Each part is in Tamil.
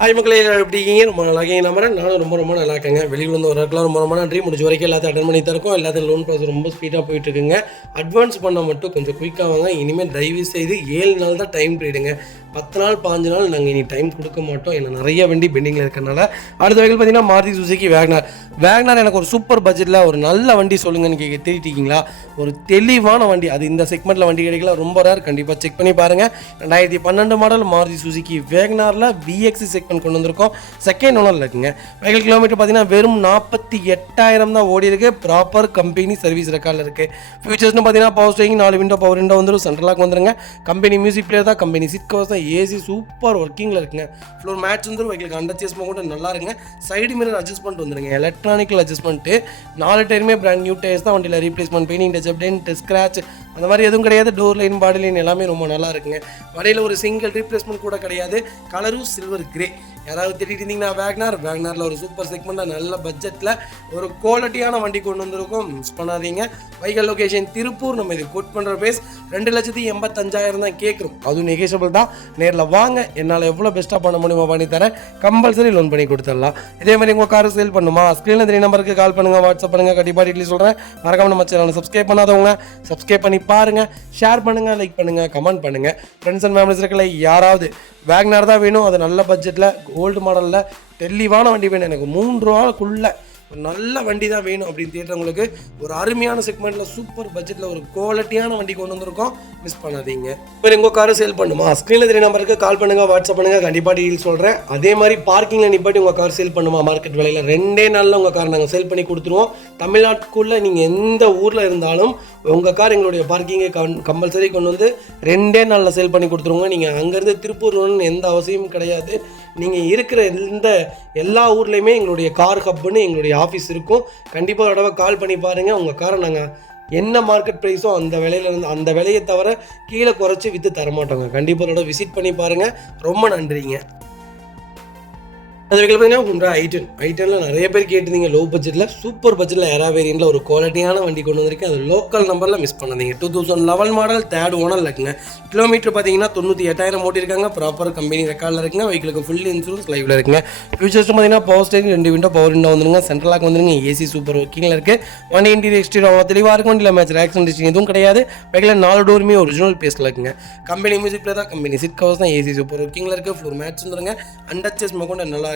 ஹாய் மக்களே, எப்படி இருக்கீங்க? ரொம்ப நல்லா இருக்கீங்க நம்புறேன். நானும் ரொம்ப நல்லா இருக்கேங்க. வெளியில் வந்து ஒரு இடத்துல ரொம்ப நன்றி. முடிஞ்ச வரைக்கும் எல்லாத்தையும் அட்டன் பண்ணி தருக்கோம். எல்லாத்தையும் லோன் ப்ராசஸ் ரொம்ப ஸ்பீடாக போயிட்டு இருக்குங்க. அட்வான்ஸ் பண்ணால் மட்டும் கொஞ்சம் குயிக்காக வாங்க. இனிமேல் தயவு செய்து 7 நாள் தான் டைம் பீரியடுங்க. 10 நாள் 15 நாள் நாங்கள் இனி டைம் கொடுக்க மாட்டோம். ஏன்னா நிறைய வண்டி பெண்டிங்கில் இருக்கிறனால. அடுத்த வகையில் பார்த்தீங்கன்னா மாருதி சுசுகி வேகனார் எனக்கு ஒரு சூப்பர் பட்ஜெட்டில் ஒரு நல்ல வண்டி சொல்லுங்கன்னு தேடிட்டீங்களா? ஒரு தெளிவான வண்டி, அது இந்த செக்மெண்ட்டில் வண்டி கிடைக்கல, ரொம்ப ரேர். கண்டிப்பாக செக் பண்ணி பாருங்கள். 2012 மாடல் மாருதி சுசுகி வேகனாரில் விஎக்ஸி செக்மெண்ட் கொண்டு வந்திருக்கோம். செகண்ட் ஓனரில் இருக்குங்க. வெஹிக்கிள் கிலோமீட்டர் பார்த்தீங்கன்னா வெறும் 48,000 தான் ஓடி இருக்கு. ப்ராப்பர் கம்பெனி சர்வீஸ் ரெக்கார்டில் இருக்குது. ஃபியூச்சர்ஸ்னு பார்த்தீங்கன்னா power steering, 4 window power window வந்துடும். சென்ட்ரல் லாக் வந்துருங்க. கம்பெனி மியூசிக் பிளேயர் தான். கம்பெனி சீட் கவர்ஸ் தான். ஏசி சூப்பர் ஒர்க்கிங்கில் இருக்குங்க. ஃப்ளோர் மேட்ச் வந்துடும். வெஹிக்கிளுக்கு அண்டர் சேஸ் கூட நல்லா இருக்குங்க. சைடு மிரர் அட்ஜஸ்ட்மெண்ட் வந்துருங்க. Electronical adjustment. 4 டயருமே பிராண்ட் நியூ டயர்ஸ் தான். வண்டியில் replacement, painting, touch dent, scratch அந்த மாதிரி எதுவும் கிடையாது. டோர் லைன், பாடி லைன் எல்லாமே ரொம்ப நல்லா இருக்குங்க. வண்டியில் ஒரு சிங்கிள் ரீப்ளேஸ்மெண்ட் கூட கிடையாது. கலரும் சில்வர் கிரே. யாராவது திட்டிட்டு இருந்தீங்கன்னா வேகனாரில் ஒரு சூப்பர் செக்மெண்ட்டில் நல்ல பட்ஜெட்டில் ஒரு குவாலிட்டியான வண்டி கொண்டு வந்திருக்கோம். மிஸ் பண்ணாதீங்க. Vehicle location Tiruppur. நம்ம இது கோட் பண்ணுற பேஸ் 2,85,000 தான் கேட்குறோம். அதுவும் நெகோஷியபிள் தான். நேரில் வாங்க, என்னால் எவ்வளோ பெஸ்ட்டாக பண்ண முடியுமோ பண்ணி தரேன். கம்பல்சரி லோன் பண்ணி கொடுத்துடலாம். இதே மாதிரி உங்கள் கார் சேல் பண்ணுமா? ஸ்க்ரீனில் 3 நம்பருக்கு கால் பண்ணுங்கள், வாட்ஸ்அப் பண்ணுங்கள். கண்டிப்பாக டீட்டெயில் சொல்கிறேன். மறக்காம நம்ம சேனலை சப்ஸ்கிரைப் பண்ணாதவங்க சப்ஸ்கிரைப் பண்ணி பாருங்கள். ஷேர் பண்ணுங்கள், லைக் பண்ணுங்கள், கமெண்ட் பண்ணுங்கள். ஃப்ரெண்ட்ஸ் அண்ட் ஃபேமிலிஸ் இருக்கல யாராவது வேகனார் தான் வேணும், அது நல்ல பட்ஜெட்டில் ஓல்டு மாடலில் தெளிவான வண்டி வேணும், எனக்கு 3 ரூபாக்குள்ளே ஒரு நல்ல வண்டி தான் வேணும் அப்படின்னு தேடுறவங்களுக்கு ஒரு அருமையான செக்மெண்ட்டில் சூப்பர் பட்ஜெட்டில் ஒரு குவாலிட்டியான வண்டி கொண்டு வந்திருக்கோம். மிஸ் பண்ணாதீங்க. இப்போ உங்கள் காரை சேல் பண்ணுமா? ஸ்க்ரீனில் 3 நம்பருக்கு கால் பண்ணுங்கள், வாட்ஸ்அப் பண்ணுங்கள். கண்டிப்பாக டீல் சொல்கிறேன். அதே மாதிரி பார்க்கிங்கில் நிப்பாட்டி உங்கள் கார் சேல் பண்ணுமா? மார்க்கெட் விலையில் 2 நாளில் உங்கள் கார் நாங்கள் சேல் பண்ணி கொடுத்துருவோம். தமிழ்நாட்டுக்குள்ளே நீங்கள் எந்த ஊரில் இருந்தாலும் உங்கள் கார் எங்களுடைய பார்க்கிங்கை கம்பல்சரி கொண்டு வந்து 2 நாளில் சேல் பண்ணி கொடுத்துருவோங்க. நீங்கள் அங்கேருந்து திருப்பூர் எந்த அவசியமும் கிடையாது. நீங்கள் இருக்கிற எல்லா ஊர்லேயுமே எங்களுடைய கார் ஹப்னு எங்களுடைய ஆஃபீஸ் இருக்கும். கண்டிப்பாக ஒரு தடவை கால் பண்ணி பாருங்கள். உங்கள் காரை நாங்கள் என்ன மார்க்கெட் ப்ரைஸோ அந்த விலையிலேருந்து அந்த விலையை தவிர கீழே குறைச்சி விற்று தரமாட்டோங்க. கண்டிப்பாக ஒரு தடவை விசிட் பண்ணி பாருங்கள். ரொம்ப நன்றிங்க. அது பார்த்தீங்கன்னா ஹுண்டாய் ஐட்டனில் நிறைய பேர் கேட்டிருந்தீங்க. லோ பட்ஜெட்டில் சூப்பர் பட்ஜெட்டில் ஏரா வேரியண்ட்டில் ஒரு குவாலிட்டியான வண்டி கொண்டு வந்திருக்கேன். அது லோக்கல் நம்பரில் மிஸ் பண்ணாதீங்க. 2011 மாடல், 3rd ஓனரில் இருக்குங்க. கிலோமீட்டர் பார்த்தீங்கன்னா 98,000 ஓட்டிருக்காங்க. ப்ராப்பர் கம்பெனி ரெக்கார்டில் இருக்குங்க. வெஹிக்கிளுக்கு ஃபுல் இன்சூரன்ஸ் லைவில் இருக்குங்க. ஃபியூச்சர்ஸ் பார்த்தீங்கன்னா power steering, 2 window power window வந்துருங்க. சென்ட்ரல் லாக் வந்துருங்க. ஏசி சூப்பர் ஒர்க்கிங்கில் இருக்குது. வண்டி இன்டீரியர் எக்ஸ்டீரியர் அவ்வளோ தெளிவாக இருக்கும். வண்டியில் மேட்ச் ஆக்சிடென்ட் எதுவும் கிடையாது. வெஹிக்கில் 4 டோருமே ஒரிஜினல் பேஸில் இருக்குங்க. கம்பெனி மியூசிக் பிளேயர் தான். கம்பெனி சீட் கவர்ஸ் தான். ஏசி சூப்பர் ஒர்க்கிங்கில் இருக்குது. ஃப்ளோர் மேட்ச் வந்துருங்க. அண்டர் சேஸ் கூட நல்லா இருக்குது.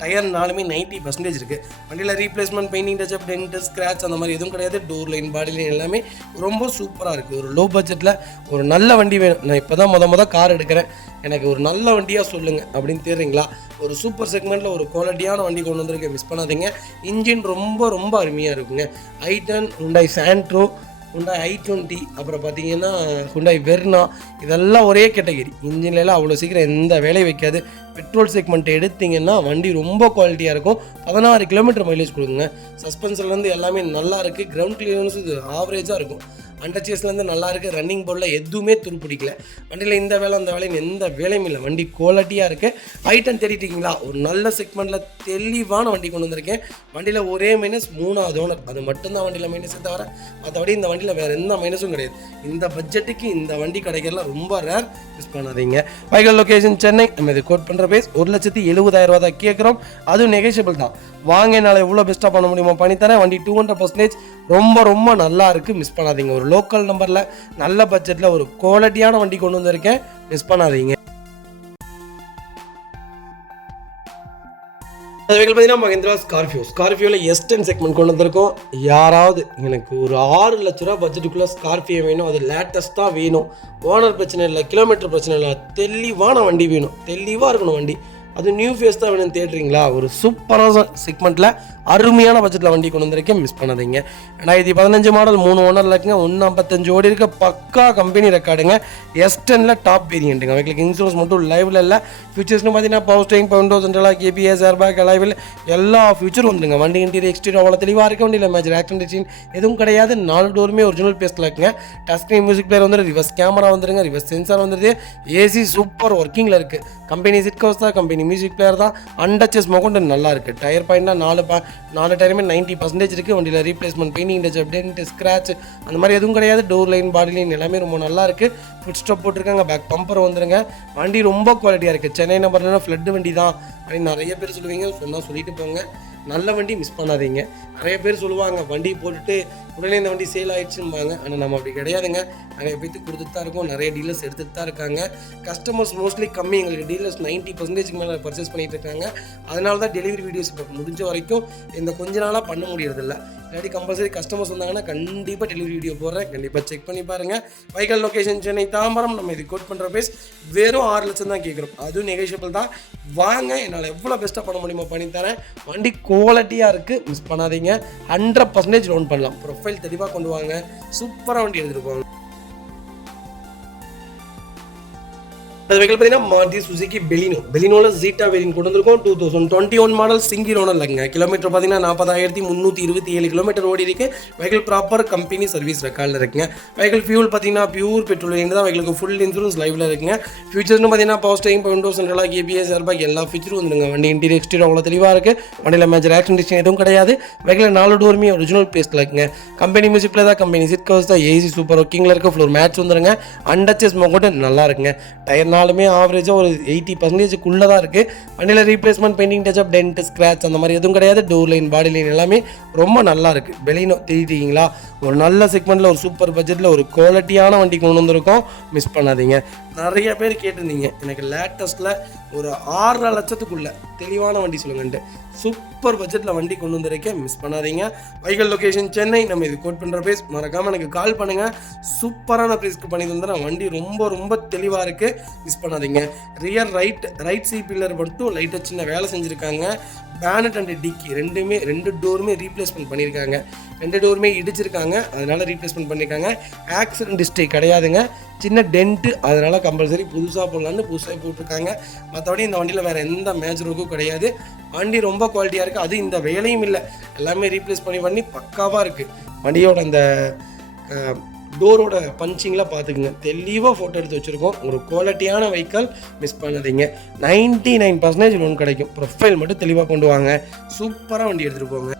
டயர் 90% இருக்குது. வண்டியில் replacement, painting, touch dent, scratch அந்த மாதிரி எதுவும் கிடையாது. டோர் லைன், பாடி லைன் எல்லாமே ரொம்ப சூப்பராக இருக்குது. ஒரு லோ பட்ஜெட்டில் ஒரு நல்ல வண்டி வேணும். நான் இப்போ தான் முத கார் எடுக்கிறேன், எனக்கு ஒரு நல்ல வண்டியாக சொல்லுங்கள் அப்படின்னு தேடுறீங்களா? ஒரு சூப்பர் செக்மெண்ட்டில் ஒரு குவாலிட்டியான வண்டி கொண்டு வந்திருக்கேன். மிஸ் பண்ணாதீங்க. இன்ஜின் ரொம்ப அருமையாக இருக்குங்க. i10, Hyundai Santro, Hyundai i20, அப்புறம் பார்த்தீங்கன்னா ஹுண்டாய் வெர்னா, இதெல்லாம் ஒரே கேட்டகரி. இன்ஜின்லாம் அவ்வளோ சீக்கிரம் எந்த வேலையும் வைக்காது. பெட்ரோல் செக்மெண்ட் எடுத்திங்கன்னா வண்டி ரொம்ப குவாலிட்டியாக இருக்கும். 16 கிலோமீட்டர் மைலேஜ் கொடுக்குங்க. சஸ்பென்ஷன்லேருந்து எல்லாமே நல்லா இருக்குது. கிரவுண்ட் கிளியரன்ஸ் இது ஆவரேஜாக இருக்கும். அண்டர் சேஸ்லேருந்து நல்லா இருக்குது. ரன்னிங் போர்டில் எதுவுமே துருப்பிடிக்கல. வண்டியில் இந்த வேலை அந்த வேலைன்னு எந்த வேலையும் இல்லை. வண்டி குவாலிட்டியாக இருக்குது. i10 தேடிட்டிங்களா? ஒரு நல்ல செக்மெண்ட்டில் தெளிவான வண்டி கொண்டு வந்திருக்கேன். வண்டியில் ஒரே மைனஸ் 3வது ஓனர், அது மட்டும்தான் வண்டியில் மைனஸை தவிர மற்றபடி இந்த வண்டியில் வேறு எந்த மைனஸும் கிடையாது. இந்த பட்ஜெட்டுக்கு இந்த வண்டி கிடைக்கிறதுலாம் ரொம்ப ரேர். மிஸ் பண்ணாதீங்க. Vehicle location Chennai. நம்ம இது கோட் பண்ணுற பேஸ் 1,70,70,000 தான் கேட்குறோம். அதுவும் நெகோஷியபிள் தான். வாங்க, என்னால் எவ்வளோ பெஸ்ட்டாக பண்ண முடியுமோ பண்ணித்தரேன். வண்டி 200% ரொம்ப நல்லா இருக்குது. மிஸ் பண்ணாதீங்க. ஒரு லோக்கல் நம்பரில் நல்ல பட்ஜெட்டில் ஒரு குவாலிட்டியான வண்டி கொண்டு வந்திருக்கேன். மிஸ் பண்ணாதீங்க. அது பார்த்தீங்கன்னா மஹிந்திரா ஸ்கார்பியோவில் S10 செக்மெண்ட் கொண்டு வந்திருக்கோம். யாராவது எனக்கு ஒரு 6 லட்ச ரூபா பட்ஜெட்டுக்குள்ளே ஸ்கார்பியோ வேணும், அது லேட்டஸ்ட்டாக வேணும், ஓனர் பிரச்சனை இல்லை, கிலோமீட்டர் பிரச்சனை இல்லை, தெளிவான வண்டி வேணும், தெளிவாக இருக்கணும் வண்டி, அது நியூ ஃபேஸ் தான் வேணும்னு தேடுறீங்களா? ஒரு சூப்பரான செக்மெண்ட்டில் அருமையான பட்ஜெட்டில் வண்டி கொண்டு வந்திருக்கேன். மிஸ் பண்ணாதீங்க. 2015 மாடல், 3 ஓனரில் இருக்குங்க. 155 ஓடி இருக்க பக்கா கம்பெனி ரெக்கார்டுங்க. S10ல் டாப் வேரியண்ட்டுங்க. அவங்களுக்கு இன்சூரன்ஸ் மட்டும் லைவில் இல்லை. ஃபியூச்சர்ஸ்னு பார்த்தீங்கன்னா power steering, window central, KBS, airbag, லைவில் எல்லா ஃபியூச்சரும் வந்துடுங்க. வண்டி இன்டீரியர் எக்ஸ்டீரியர் அவ்வளோ தெளிவாக இருக்க. வண்டியில் மேட்ச் ஆக்சிடென்ட் எதுவும் கிடையாது. 4 டோருமே ஒரிஜினல் பேஸில் இருக்குங்க. டச் ஸ்க்ரீன் மியூசிக் பிளேயர் வந்து ரிவர்ஸ் கேமரா வந்துருங்க. ரிவர்ஸ் சென்சார் வந்துடுது. ஏசி சூப்பர் ஒர்க்கிங்கில் இருக்குது. கம்பெனி சீட் கவர்ஸ் தான். கம்பெனி மியூசிக் பிளேயர் தான். அண்டச்சஸ் மொகண்டு நல்லா இருக்குது. டயர் பாயிண்ட்னா 4 டயருமே 90% இருக்குது. வண்டியில் replacement, painting touch, dent, scratch அந்த மாதிரி எதுவும் கிடையாது. டோர் லைன், பாடி லைன் எல்லாமே ரொம்ப நல்லா இருக்குது. ஃபுட் ஸ்டாப் போட்டிருக்காங்க. பேக் பம்பர் வந்துருங்க. வண்டி ரொம்ப குவாலிட்டியாக இருக்குது. சென்னை நம்பர்னா ஃப்ளட் வண்டி தான் அப்படின்னு நிறைய பேர் சொல்லுவீங்க. சொன்னால் சொல்லிட்டு போங்க. நல்ல வண்டி மிஸ் பண்ணாதீங்க. நிறைய பேர் சொல்லுவாங்க வண்டி போட்டுட்டு உடனே இந்த வண்டி சேல் ஆகிடுச்சும்பாங்க. ஆனால் நம்ம அப்படி கிடையாதுங்க. நிறைய பேருக்கு கொடுத்துட்டு தான் இருக்கோம். நிறைய டீலர்ஸ் எடுத்துகிட்டு தான் இருக்காங்க. கஸ்டமர்ஸ் மோஸ்ட்லி கம்மி. எங்களுக்கு டீலர்ஸ் 90% மேலே பர்ச்சேஸ் பண்ணிகிட்டு இருக்காங்க. அதனால தான் டெலிவரி வீடியோஸ் இப்போ முடிஞ்ச வரைக்கும் இந்த கொஞ்ச நாளாக பண்ண முடியறதில்ல. இல்லாட்டி கம்பல்சரி கஸ்டமர்ஸ் வந்தாங்கன்னா கண்டிப்பாக டெலிவரி வீடியோ போடுறேன். கண்டிப்பாக செக் பண்ணி பாருங்கள். வைக்கல் லொக்கேஷன் சென்னை தாம்பரம். நம்ம இது கோட் பண்ணுற பேஸ் வெறும் 6 லட்சம் தான் கேட்குறோம். அதுவும் நெகோஷியபிள் தான். வாங்க, என்னால் எவ்வளோ பெஸ்ட்டாக பண்ண முடியுமோ பண்ணித்தரேன். வண்டி குவாலிட்டியாக இருக்குது, மிஸ் பண்ணாதீங்க. 100% லோன் பண்ணலாம். ப்ரொஃபைல் தெளிவாக கொண்டு வாங்க. சூப்பராக வண்டி எடுத்துகிட்டு போவாங்க. அது வெஹிக்கிள் பார்த்தீங்கன்னா மாருதி சுசுகி பெலினோவில் ஜீட்டா வேரியன்ட் கொண்டு வந்திருக்கோம். 2021 மாடல் சிங்கிள் ஓனர் இல்லைங்க. கிலோமீட்டர் பார்த்தீங்கன்னா 40,327 கிலோமீட்டர் ஓடி இருக்கு. வெஹிக்கிள் ப்ராப்பர் கம்பெனி சர்வீஸ் ரெக்கார்டில் இருக்குங்க. வெஹிக்கிள் ஃபியூல் பார்த்தீங்கன்னா பியூர் பெட்ரோல் வேரியன்ட் தான். வெஹிக்கிளுக்கு ஃபுல் இன்சூரன்ஸ் லைவ்ல இருக்குங்க. ஃபியூச்சர்னு பார்த்தீங்கன்னா power steering, windows central lock, ABS, airbag எல்லா ஃபீச்சரும் வந்துருங்க. வண்டி இன்டீரியர் எக்ஸ்டீரியர் அவ்வளோ தெளிவாக இருக்குது. வண்டியில் மேஜர் ஆக்சிடென்ட் எதுவும் கிடையாது. வெஹிக்கிள் 4 டோருமே ஒரிஜினல் பேஸ்ட்டில் இருக்குங்க. கம்பெனி மியூசிக்கில் தான், கம்பெனி சீட் கவர்ஸ் தான், ஏசி சூப்பர் ஒர்க்கிங்கில் இருக்குது. ஃப்ளோர் மேட்ச் வந்துருங்க. அண்டச்சஸ் மொகட்டு நல்லா இருக்குங்க. டயர் நாலுமே ஆவரேஜாக ஒரு 80%க்குள்ளே தான் இருக்குது. வண்டியில் replacement, painting touch up, dent, scratch அந்த மாதிரி எதுவும் கிடையாது. டோர் லைன், பாடி லைன் எல்லாமே ரொம்ப நல்லா இருக்குது. பெலினோ தெரியுங்களா? ஒரு நல்ல செக்மெண்ட்டில் ஒரு சூப்பர் பட்ஜெட்டில் ஒரு குவாலிட்டியான வண்டி கொண்டு வந்திருக்கோம். மிஸ் பண்ணாதீங்க. நிறைய பேர் கேட்டிருந்தீங்க எனக்கு லேட்டஸ்ட்டில் ஒரு 6.5 லட்சத்துக்குள்ளே தெளிவான வண்டி சொல்லுங்கன்ட்டு. சூப்பர் பட்ஜெட்டில் வண்டி கொண்டு வந்திருக்கேன். மிஸ் பண்ணாதீங்க. வைக்கல் லொக்கேஷன் சென்னை. நம்ம இது கோட் பண்ணுற ப்ரைஸ் மறக்காமல் எனக்கு கால் பண்ணுங்கள். சூப்பரான ப்ரைஸ்க்கு பண்ணி தந்துடுறேன். வண்டி ரொம்ப தெளிவாக இருக்குது. மிஸ் பண்ணாதீங்க. ரியர் ரைட் சீட் பில்லர் மட்டும் லைட்டாக சின்ன வேலை செஞ்சுருக்காங்க. பேனட் அண்ட் டிக்கி ரெண்டு டோருமே ரீப்ளேஸ்மெண்ட் பண்ணியிருக்காங்க. 2 டோருமே இடிச்சிருக்காங்க, அதனால் ரீப்ளேஸ்மெண்ட் பண்ணியிருக்காங்க. ஆக்சிடென்ட் ஹிஸ்ட்ரி கிடையாதுங்க. சின்ன டென்ட்டு, அதனால் கம்பல்சரி புதுசாக போடலான்னு புதுசாக போட்டிருக்காங்க. மற்றபடி இந்த வண்டியில் வேறு எந்த மேஜர் ஒர்க்கும் கிடையாது. வண்டி ரொம்ப குவாலிட்டியாக இருக்குது. அது இந்த வேலையும் இல்லை, எல்லாமே ரீப்ளேஸ் பண்ணி பக்காவாக இருக்குது. வண்டியோட அந்த டோரோட பஞ்சிங்லாம் பார்த்துக்குங்க. தெளிவாக ஃபோட்டோ எடுத்து வச்சுருக்கோம். ஒரு குவாலிட்டியான வெஹிக்கல், மிஸ் பண்ணாதீங்க. 99% லோன் கிடைக்கும். ப்ரொஃபைல் மட்டும் தெளிவாக கொண்டு வாங்க. சூப்பராக வண்டி எடுத்துகிட்டு போங்க.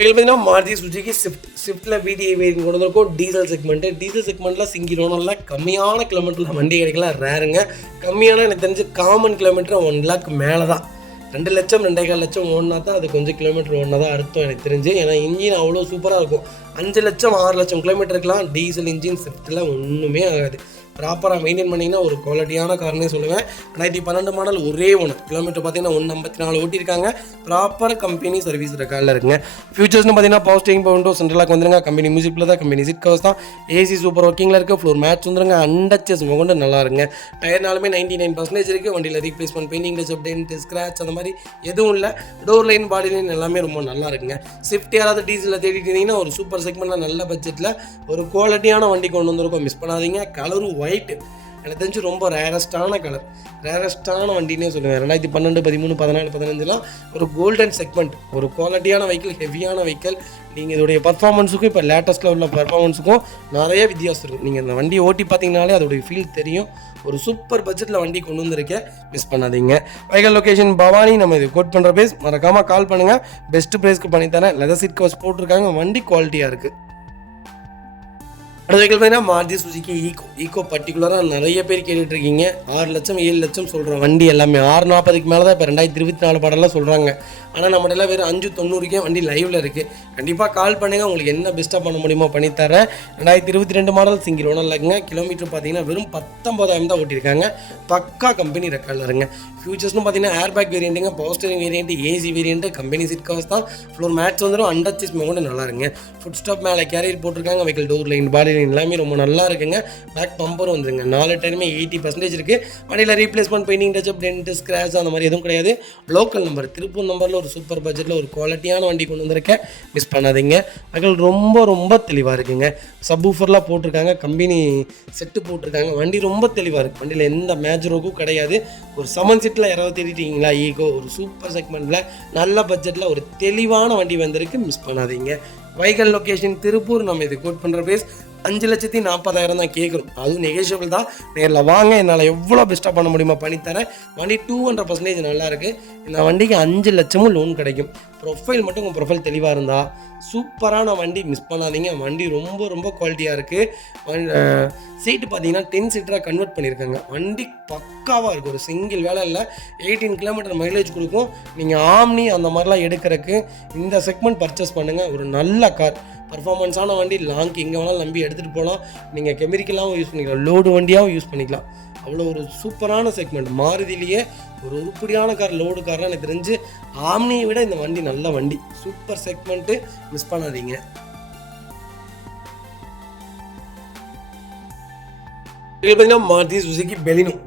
பார்த்தீங்கன்னா மாருதி சுசுகி ஸ்விஃப்ட்டில் VDI வேரியன்ட் கொண்டு வந்திருக்கோம். டீசல் செக்மெண்ட்டில் சிங்கிள் ஓனரில் கம்மியான கிலோமீட்டரில் வண்டி கிடைக்கலாம் ரேருங்க. கம்மியான எனக்கு தெரிஞ்சு காமன் கிலோமீட்டர் 1 லேக் மேலே தான். 2 லட்சம் 2.25 லட்சம் ஓடினா தான் அது கொஞ்சம் கிலோமீட்டர் ஓடினா தான் அர்த்தம் எனக்கு தெரிஞ்சு. ஏன்னா இன்ஜின் அவ்வளோ சூப்பராக இருக்கும். 5 லட்சம் 6 லட்சம் கிலோமீட்டருக்குலாம் டீசல் இன்ஜின் ஸ்விஃப்ட்டில் ஒன்றுமே ஆகாது. ப்ராப்பராக மெயின்டைன் பண்ணிங்கன்னா ஒரு குவாலிட்டியான கார்னே சொல்லுவேன். 2012 மாடல் ஒரே ஓனர். கிலோமீட்டர் பார்த்தீங்கன்னா 154 ஓட்டியிருக்காங்க. ப்ராப்பர் கம்பெனி சர்வீஸ் ரெக்கார்டில் இருக்குங்க. ஃபியூச்சர்ஸ்னு பார்த்தீங்கன்னா பவர் ஸ்டீரிங், விண்டோஸ் சென்ட்ரலாக வந்துருங்க. கம்பெனி மியூசிக்கில் தான், கம்பெனி சீட் கவர்ஸ் தான், ஏசி சூப்பர் ஒர்க்கிங்கில் இருக்குது. ஃப்ளோர் மேட்ச் வந்துருங்க. அண்டச்சஸ் கொண்டு நல்லா இருக்குங்க. டயர்னாலுமே 99% இருக்குது. வண்டியில் replacement, painting touch up, dent, scratch அந்த மாதிரி எதுவும் இல்லை. டோர் லைன், பாடி லைன் எல்லாமே ரொம்ப நல்லா இருக்குங்க. ஸ்விஃப்ட் யாராவது டீசலில் தேடிட்டு இருந்தீங்கன்னா ஒரு சூப்பர் செக்மெண்ட்டில் நல்ல பட்ஜெட்டில் ஒரு குவாலிட்டியான வண்டி கொண்டு வந்திருக்கோம். மிஸ் பண்ணாதீங்க. கலரும் ஒயிட், எனக்கு தெரிஞ்சு ரொம்ப ரேரஸ்டான கலர், ரேரஸ்டான வண்டினே சொல்லுவேன். 2012, 13, 14, 15லாம் ஒரு கோல்டன் செக்மெண்ட், ஒரு குவாலிட்டியான வெஹிக்கிள், ஹெவியான வெஹிக்கிள். நீங்கள் இதோடைய பர்ஃபார்மன்ஸுக்கும் இப்போ லேட்டஸ்ட்டில் உள்ள பர்ஃபார்மன்ஸுக்கும் நிறைய வித்தியாசம் இருக்கும். நீங்கள் இந்த வண்டி ஓட்டி பார்த்தீங்கனாலே அதோடைய ஃபீல் தெரியும். ஒரு சூப்பர் பட்ஜெட்டில் வண்டி கொண்டு வந்திருக்கேன். மிஸ் பண்ணாதீங்க. வைக்கல் லொக்கேஷன் பவானி. நம்ம இது கோட் பண்ணுற பேஸ் மறக்காமல் கால் பண்ணுங்கள். பெஸ்ட் ப்ரைஸ்க்கு பண்ணித்தரேன். லெதர் சீட் கவர்ஸ் போட்டிருக்காங்க. வண்டி குவாலிட்டியாக இருக்குது. அடுத்த வெஹிக்கிள் பார்த்தீங்கன்னா மாருதி சுசுகி ஈகோ பர்டிகுலராக நிறைய பேர் கேட்டுட்ருக்கீங்க. 6 லட்சம் 7 லட்சம் சொல்கிற வண்டி எல்லாமே 640க்கு மேலே தான் இப்போ 2024 மாடலாம் சொல்கிறாங்க. ஆனால் நம்மகிட்ட வெறும் 590க்கே வண்டி லைவில் இருக்குது. கண்டிப்பாக கால் பண்ணுங்கள். உங்களுக்கு என்ன பெஸ்ட்டாக பண்ண முடியுமோ பண்ணித்தரேன். 2022 மாடல் சிங்கிள் ஓனர் இருக்குங்க. கிலோமீட்டர் பார்த்தீங்கன்னா வெறும் 19,000 தான் ஓட்டியிருக்காங்க. பக்கா கம்பெனி ரெக்கார்டில் இருங்க. ஃபியூச்சர்ஸ்னு பார்த்தீங்கன்னா ஏர்பேக் வேரியண்ட்டுங்க, power steering variant, AC variant, company seat covers தான். ஃப்ளோர் மேட்ச் வந்துடும். அண்டர்ச்சஸ் கொண்டு நல்லா இருங்க. ஃபுட் ஸ்டாப் மேலே கேரியர் போட்டிருக்காங்க. Vehicle door line, body line எல்லாமே ரொம்ப நல்லா இருக்குங்க. பேக் பம்பரும் வந்துருங்க. 4 டயருமே 80% இருக்குது. வண்டியில் replacement, painting touch up, dent, scratch அந்த மாதிரி எதுவும் கிடையாது. லோக்கல் நம்பர், திருப்பூர் நம்பரில் ஒரு சூப்பர் பட்ஜெட்டில் ஒரு குவாலிட்டியான வண்டி கொண்டு வந்திருக்கேன். மிஸ் பண்ணாதீங்க. வெஹிக்கிள் ரொம்ப தெளிவாக இருக்குங்க. சப்வூஃபர்லாம் போட்டிருக்காங்க. கம்பெனி செட்டு போட்டிருக்காங்க. வண்டி ரொம்ப தெளிவாக இருக்குது. வண்டியில் எந்த மேஜரோக்கும் கிடையாது. ஒரு 7 சீட்டில் யாராவது தேடிட்டீங்களா ஈகோ, ஒரு சூப்பர் செக்மெண்ட்டில் நல்ல பட்ஜெட்டில் ஒரு தெளிவான வண்டி வந்திருக்கு. மிஸ் பண்ணாதீங்க. வைக்கல் லொக்கேஷன் திருப்பூர். நம்ம இது கோட் பண்ணுற பேஸ் 5,40,000 தான் கேட்குறோம். அதுவும் நெகோஷியபிள் தான். நேரில் வாங்க, என்னால் எவ்வளோ பெஸ்ட்டாக பண்ண முடியுமோ பண்ணித்தரேன். வண்டி 200% நல்லாயிருக்கு. இந்த வண்டிக்கு 5 லட்சமும் லோன் கிடைக்கும். ப்ரொஃபைல் மட்டும் உங்கள் ப்ரொஃபைல் தெளிவாக இருந்தால் சூப்பரான வண்டி, மிஸ் பண்ணாதீங்க. வண்டி ரொம்ப ரொம்ப குவாலிட்டியாக இருக்குது. சீட்டு பார்த்தீங்கன்னா 10 சீட்டராக கன்வெர்ட் பண்ணியிருக்காங்க. வண்டி பக்காவாக இருக்குது. ஒரு சிங்கிள் வேலை இல்லை. 18 கிலோமீட்டர் மைலேஜ் கொடுக்கும். நீங்கள் ஆம்னி அந்த மாதிரிலாம் எடுக்கிறதுக்கு இந்த செக்மெண்ட் பர்ச்சேஸ் பண்ணுங்கள். ஒரு நல்ல கார், பர்ஃபார்மன்ஸான வண்டி, லாங்க்கு எங்கே வேணாலும் நம்பி எடுத்துகிட்டு போகலாம். நீங்கள் கெமிக்கலாகவும் யூஸ் பண்ணிக்கலாம், லோடு வண்டியாகவும் யூஸ் பண்ணிக்கலாம். அவ்வளோ ஒரு சூப்பரான செக்மெண்ட். மாருதிலேயே ஒரு உருப்படியான கார், லோடு கார்லாம் எனக்கு தெரிஞ்சு ஆம்னியை விட இந்த வண்டி நல்ல வண்டி. சூப்பர் செக்மெண்ட்டு, மிஸ் பண்ணாதீங்க. பார்த்தீங்கன்னா மாருதி சுசுகி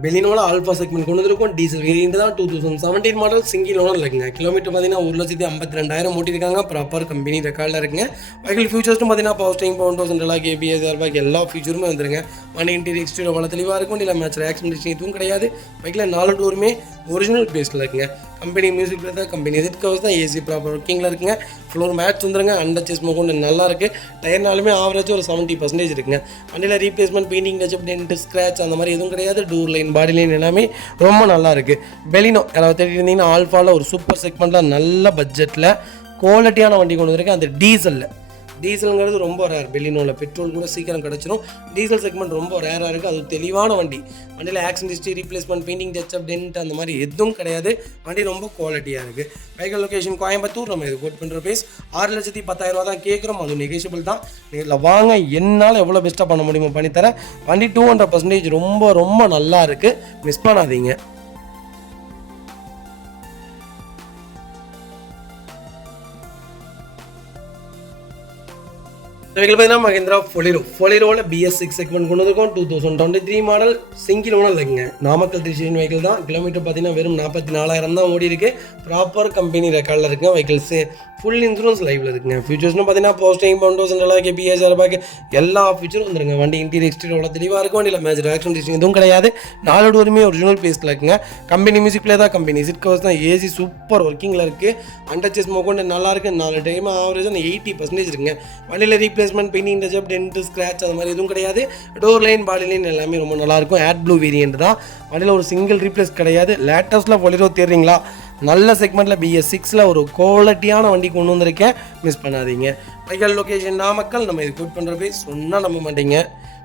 பெலினோட ஆல்ஃபா செக்மெண்ட் கொண்டு வந்திருக்கும். டீசல் வேரியன்ட் தான். 2017 மாடல், சிங்கிள் ஓனர் இருக்குங்க. கிலோமீட்டர் பார்த்தீங்கன்னா 1,52,000 ஓட்டிருக்காங்க. ப்ராப்பர் கம்பெனி ரெக்கார்டில் இருக்குங்க. வெஹிக்கிள் ஃபியூச்சர்ஸ்டும் பார்த்தீங்கன்னா power steering, power windows, central lock, ABS, airbag எல்லா ஃபியூச்சருமே வந்துருங்க. வண்டி இன்டீரியர் எக்ஸ்டீரியர் அவ்வளோ தெளிவாக இருக்கும். வண்டியில் மேட்ச் ஆக்சிடென்ட் எதுவும் கிடையாது. பைக்கில் 4 டோருமே ஒரிஜினல் பேஸில் இருக்குங்க. கம்பெனி மியூசிக் பிளேயர் தான், கம்பெனி எதிர்ட் கவர்ஸ் தான், ஏசி ப்ராப்பர் ஒர்க்கிங்கில் இருக்குங்க. ஃப்ளோர் மேட்ச் வந்துருங்க. அண்டர் செஸ் கொண்டு நல்லா இருக்குது. டயர்னாலுமே ஆவரேஜ் ஒரு 70% இருக்குங்க. வண்டியில் replacement, painting, touch up, dent, scratch அந்த மாதிரி எதுவும் கிடையாது. டூர் லைன், பாடி லைன் எல்லாமே ரொம்ப நல்லா இருக்குது. பெலினோ யாராவது தேடிட்டு இருந்தீங்கன்னா ஆல்ஃபாவில் ஒரு சூப்பர் செக்மெண்ட்டில் நல்ல பட்ஜெட்டில் குவாலிட்டியான வண்டி கொண்டு வந்திருக்கேன். அந்த டீசலுங்கிறது ரொம்ப ரேர். பெலினோவில் பெட்ரோல் கூட சீக்கிரம் கிடச்சிரும். டீசல் செக்மெண்ட் ரொம்ப ரேராக இருக்குது. அது தெளிவான வண்டி. வண்டியில் accident history, replacement, painting, touch up, dent அந்த மாதிரி எதுவும் கிடையாது. வண்டி ரொம்ப குவாலிட்டியாக இருக்குது. Vehicle location Coimbatore. நம்ம இது கோட் பண்ணுற பேஸ் 6,10,000 தான் கேட்குறோம். அது நெகோஷியபிள் தான். நேரில் வாங்க, என்னால் எவ்வளோ பெஸ்ட்டாக பண்ண முடியுமோ பண்ணித்தரேன். வண்டி 200% ரொம்ப ரொம்ப நல்லா இருக்குது. மிஸ் பண்ணாதீங்க. பார்த்தீங்கன்னா மஹிந்திரா ஃபொலிரோவில் BS6 செக்மெண்ட் கொண்டு வந்திருக்கோம். 2023 மாடல், சிங்கிள் ஓனர் இல்லைங்க. நாமக்கல் டிசிஷன் வெஹிக்கிள் தான். கிலோமீட்டர் பார்த்தீங்கன்னா வெறும் 44,000 தான் ஓடி இருக்கு. ப்ராப்பர் கம்பெனி ரெக்கார்டில் இருக்குங்க. வெஹிக்கிள்ஸ் ஃபுல் இன்சூரன்ஸ் லைவில் இருக்குங்க. ஃபியூச்சர்ஸ்னு பார்த்தீங்கன்னா போஸ்டிங், பவுண்டோஸ், சென்ட்ரல் லாக், ABS, ஏர்பேக் எல்லா ஃபியூச்சரும் வந்துருங்க. வண்டி இன்டீரியர் எக்ஸ்டீரியர் அவ்வளோ தெளிவாக இருக்கும். வண்டியில் மேஜர் ஆக்சிடென்ட் எதுவும் கிடையாது. 4 டோருமே ஒரிஜினல் பேஸில் இருக்குங்க. கம்பெனி மியூசிக் பிளேயர் தான், கம்பெனி எதிர்ட் கவர்ஸ் தான், ஏசி சூப்பர் ஒர்க்கிங்கில் இருக்குது. அண்டர் செஸ் கொண்டு நல்லா இருக்குது. 4 டைம் ஆவரேஜாக 80% இருக்குங்க. வண்டியில் replacement, painting, touch up, dent, scratch அந்த மாதிரி எதுவும் கிடையாது. டோர் லைன், பாடி லைன் எல்லாமே ரொம்ப நல்லாயிருக்கும். ஆட் ப்ளூ வேரியன்ட் தான். வண்டியில் ஒரு சிங்கிள் ரீப்ளேஸ் கிடையாது. லேட்டஸ்ட்டில் ஃபொலிரோ தேடுறீங்களா? நல்ல செக்மெண்ட்டில் BS6 ஒரு குவாலிட்டியான வண்டி கொண்டு வந்திருக்கேன். மிஸ் பண்ணாதீங்க. Vehicle location Namakkal. நம்ம இது கோட் பண்ணுற ப்ரைஸ் சொன்னால் நம்ப மாட்டீங்க.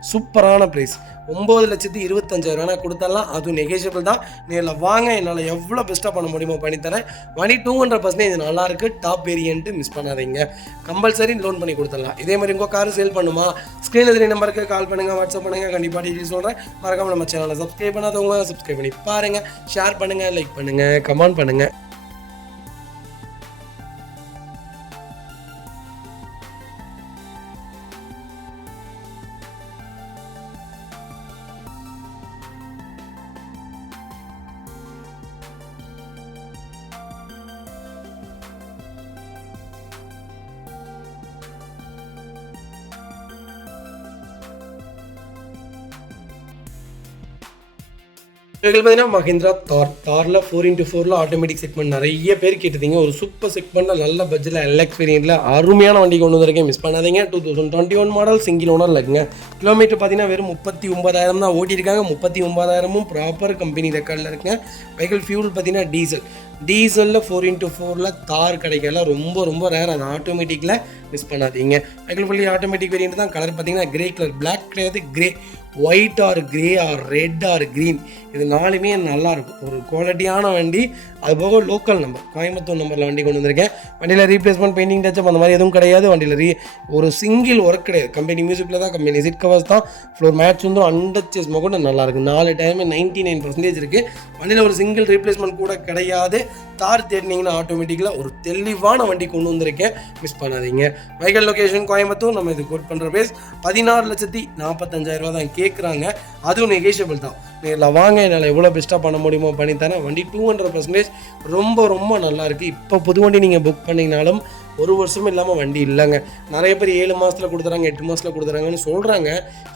சூப்பரான ப்ரைஸ் 9,25,000 கொடுத்தலாம். அதுவும் நெகோஷியபிள் தான். நேரில் வாங்க, என்னால் எவ்வளோ பெஸ்ட்டாக பண்ண முடியுமோ பண்ணித்தரேன். வண்டி 200% நல்லாயிருக்கு. டாப் வேரியன்ட்டு, மிஸ் பண்ணாதீங்க. கம்பல்சரி லோன் பண்ணி கொடுத்துடலாம். இதே மாதிரி உங்கள் கார் சேல் பண்ணுமா? ஸ்க்ரீனில் 3 நம்பருக்கு கால் பண்ணுங்கள், வாட்ஸ்அப் பண்ணுங்கள். கண்டிப்பாக டீட்டெயில் சொல்கிறேன். மறக்காமல் நம்ம சேனலை சப்ஸ்கிரைப் பண்ணாதவங்க சப்ஸ்கிரைப் பண்ணி பாருங்கள். ஷேர் பண்ணுங்கள், லைக் பண்ணுங்கள், கமெண்ட் பண்ணுங்கள். பார்த்தீங்கன்னா மஹிந்திரா தாரில் 4x4 ஆட்டோமேட்டிக் செக்மெண்ட் நிறைய பேர் கேட்டிருந்தீங்க. ஒரு சூப்பர் செக்மெண்ட்டில் நல்ல பட்ஜெட்டில் LX வேரியண்ட்டில் அருமையான வண்டி கொண்டு வந்திருக்கேன். மிஸ் பண்ணாதீங்க. 2021 மாடல், சிங்கிள் ஓனர் இருக்குங்க. கிலோமீட்டர் பார்த்தீங்கன்னா வெறும் 39,000 தான் ஓட்டியிருக்காங்க. 39,000 ப்ராப்பர் கம்பெனி ரெக்கார்டில் இருக்குங்க. வெஹிக்கிள் ஃபியூல் பார்த்தீங்கன்னா டீசலில் 4x4 தார் கிடைக்கல. ரொம்ப ரொம்ப ரேர். அது ஆட்டோமேட்டிக்கில் மிஸ் பண்ணாதீங்க. வெஹிக்கிள் ஃபுல்லி ஆட்டோமேட்டிக் வேரியண்ட் தான். கலர் பார்த்தீங்கன்னா கிரே கலர், பிளாக் கிடையாது, grey, white or grey or red or green, இது 4மே நல்லாயிருக்கும். ஒரு குவாலிட்டியான வண்டி. அதுபோக லோக்கல் நம்பர், கோயம்புத்தூர் நம்பரில் வண்டி கொண்டு வந்திருக்கேன். வண்டியில் ரீப்ளேஸ்மெண்ட், பெயிண்டிங், டச்சப் அந்த மாதிரி எதுவும் கிடையாது. வண்டியில் ஒரு சிங்கிள் ஒர்க் கிடையாது. கம்பெனி மியூசிக்கில் தான், கம்பெனி சீட் கவர்ஸ் தான். ஃப்ளோர் மேட்ச் வந்து அண்டர் செஸ் கூட நல்லாயிருக்கு. 4 டைமே 99% இருக்குது. வண்டியில் ஒரு சிங்கிள் ரீப்ளேஸ்மெண்ட் கூட கிடையாது. தார் தேடினீங்கன்னா ஆட்டோமேட்டிக்கில் ஒரு தெளிவான வண்டி கொண்டு வந்திருக்கேன். மிஸ் பண்ணாதீங்க. Vehicle location Coimbatore. நம்ம இது கோட் பண்ணுற பேஸ் 16,45,000 தான் கேட்குறாங்க. அதுவும் நெகோஷியபிள் தான். நேரில் வாங்க, என்னால் எவ்வளோ பெஸ்ட்டாக பண்ண முடியுமோ பண்ணித்தரேன். வண்டி 200% ரொம்ப ரொம்ப நல்லாயிருக்கு. இப்போ புது வண்டி நீங்கள் புக் பண்ணிங்கனாலும் 1 வருஷமும் இல்லாமல் வண்டி இல்லைங்க. நிறைய பேர் 7 மாதத்தில் கொடுத்துறாங்க, 8 மாதத்தில் கொடுத்துறாங்கன்னு சொல்கிறாங்க.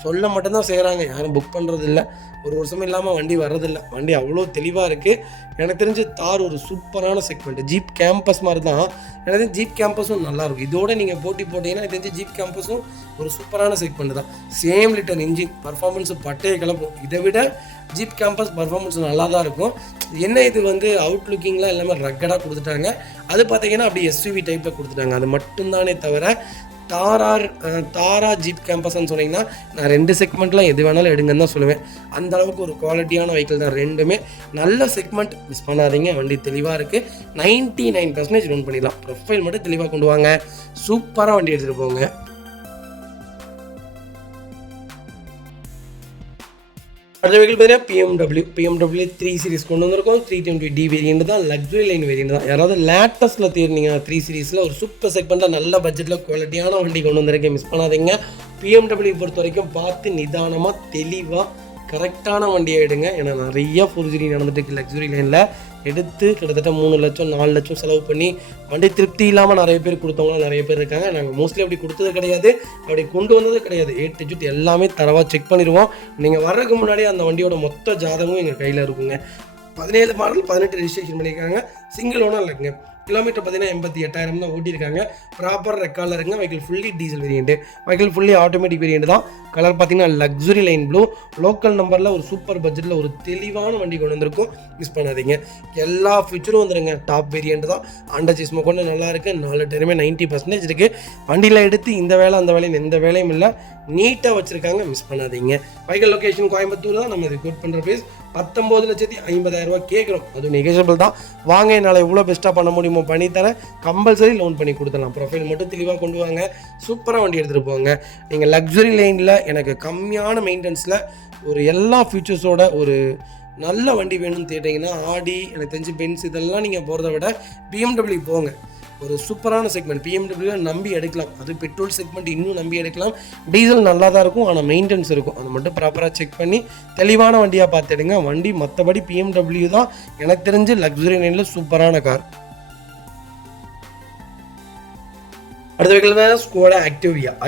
சொல்ல மட்டும்தான் செய்கிறாங்க, யாரும் புக் பண்ணுறது இல்லை. 1 வருஷமும் இல்லாமல் வண்டி வர்றதில்லை. வண்டி அவ்வளோ தெளிவாக இருக்குது. எனக்கு தெரிஞ்சு தார் ஒரு சூப்பரான செக்மெண்ட். ஜீப் கேம்பஸ் மாதிரி தான். எனக்கு தெரிஞ்சு ஜீப் கேம்பஸும் நல்லாயிருக்கும். இதோட நீங்கள் போட்டி போட்டிங்கன்னா எனக்கு தெரிஞ்சு ஜீப் கேம்பஸும் ஒரு சூப்பரான செக்மெண்ட் தான். சேம் லிட்டர் இன்ஜின், பர்ஃபார்மன்ஸு பட்டையை கிளப்பும். இதை விட ஜீப் கேம்பஸ் பர்ஃபார்மன்ஸ் நல்லா தான் இருக்கும். என்ன இது வந்து அவுட்லுக்கிங்லாம் எல்லாமே ரக்கடாக கொடுத்துட்டாங்க. அது பார்த்தீங்கன்னா அப்படி எஸ்யூவி டைப்பில் கொடுத்துட்டாங்க. அது மட்டும்தானே தவிர தாரா ஜீப் கேம்பஸ்ன்னு சொன்னீங்கன்னா நான் 2 செக்மெண்ட்லாம் எது வேணாலும் எடுங்கன்னு தான் சொல்லுவேன். அந்த அளவுக்கு ஒரு குவாலிட்டியான வெஹிக்கிள் தான் ரெண்டுமே. நல்ல செக்மெண்ட், மிஸ் பண்ணாதீங்க. வண்டி தெளிவாக இருக்குது. 99% ரன் பண்ணிடலாம். ப்ரொஃபைல் மட்டும் தெளிவாக கொண்டு வாங்க. சூப்பராக வண்டி எடுத்துகிட்டு போங்க. அடுத்த வெஹிக்கிள் பார்த்தீங்கன்னா பிஎம்டபிள்யூ 3 சீரிஸ் கொண்டு வந்திருக்கோம். 320D வேரியண்ட் தான், லக்ஸுரி லைன் வேரியண்ட் தான். யாராவது லேட்டஸ்ட்டில் தேர்ந்தீங்க 3 சீரிஸில் ஒரு சூப்பர் செக்மெண்ட்டாக நல்ல பட்ஜெட்டில் குவாலிட்டியான வண்டி கொண்டு வந்திருக்கேன், மிஸ் பண்ணாதீங்க. பிஎம்டபிள்யூ பொறுத்த வரைக்கும் பார்த்து நிதானமாக தெளிவாக கரெக்டான வண்டியை எடுங்க. ஏன்னா நிறையா ஃபோர்ஜரி நடந்துட்டு இருக்கு லக்ஸுரி லைனில். எடுத்து கிட்டத்தட்ட 3 லட்சம் 4 லட்சம் செலவு பண்ணி வண்டி திருப்தி இல்லாமல் நிறைய பேர் கொடுத்தவங்களாம் நிறைய பேர் இருக்காங்க. நாங்கள் மோஸ்ட்லி அப்படி கொடுத்தது கிடையாது, அப்படி கொண்டு வந்தது கிடையாது. A to Z எல்லாமே தரவாக செக் பண்ணிடுவோம். நீங்கள் வர்றதுக்கு முன்னாடி அந்த வண்டியோட மொத்த ஜாதகமும் எங்கள் கையில் இருக்குங்க. 17 மாடல் 18 ரெஜிஸ்ட்ரேஷன் பண்ணியிருக்காங்க. சிங்கிள் ஓனர் இல்லைங்க. கிலோமீட்டர் பார்த்தீங்கன்னா 88,000 தான் ஓட்டியிருக்காங்க. ப்ராப்பர் ரெக்கார்டில் இருக்குங்க. Vehicle fully diesel variant, vehicle fully automatic variant தான். கலர் பார்த்தீங்கன்னா லக்ஸுரி லைன் ப்ளூ. லோக்கல் நம்பரில் ஒரு சூப்பர் பட்ஜெட்டில் ஒரு தெளிவான வண்டி கொண்டு வந்திருக்கும், மிஸ் பண்ணாதீங்க. எல்லா ஃபீச்சரும் வந்துருங்க. டாப் வேரியண்ட் தான். அண்டர் சீஸ்மா கொண்டு நல்லா இருக்குது. 4 டயருமே 90% இருக்குது. வண்டியில் எடுத்து இந்த வேலை அந்த வேலையும் எந்த வேலையும் இல்லை, நீட்டாக வச்சுருக்காங்க, மிஸ் பண்ணாதீங்க. வெஹிக்கிள் லொக்கேஷன் கோயம்புத்தூர் தான். நம்ம இது கோட் பண்ணுற ப்ரைஸ் 19,50,000 கேட்குறோம். அது நெகோஷியபிள் தான். வாங்க, என்னால் எவ்வளோ பெஸ்ட்டாக பண்ண முடியுமோ பண்ணித்தரேன். கம்பல்சரி லோன் பண்ணி கொடுத்துடலாம். ப்ரொஃபைல் மட்டும் தெளிவாக கொண்டு வாங்க. சூப்பராக வண்டி எடுத்துகிட்டு போங்க. நீங்கள் லக்ஸுரி லைனில் எனக்கு கம்மியான மெயின்டெனன்ஸில் ஒரு எல்லா ஃபீச்சர்ஸோட ஒரு நல்ல வண்டி வேணும்னு கேட்டிங்கன்னா ஆடி, எனக்கு தெரிஞ்சு பென்ஸ், இதெல்லாம் நீங்கள் போகிறத விட பிஎம்டபிள்யூ போங்க. ஒரு சூப்பரான செக்மெண்ட். பிஎம்டபிள்யூ நம்பி எடுக்கலாம். அது பெட்ரோல் செக்மெண்ட் இன்னும் நம்பி எடுக்கலாம். டீசல் நல்லா தான் இருக்கும், ஆனால் மெயின்டெனன்ஸ் இருக்கும். அதை மட்டும் ப்ராப்பராக செக் பண்ணி தெளிவான வண்டியாக பார்த்துடுங்க. வண்டி மற்றபடி பிஎம்டபிள்யூ தான் எனக்கு தெரிஞ்சு லக்ஸுரி லைனில் சூப்பரான கார். அடுத்த வெஹிக்கிள் ஸ்கோடா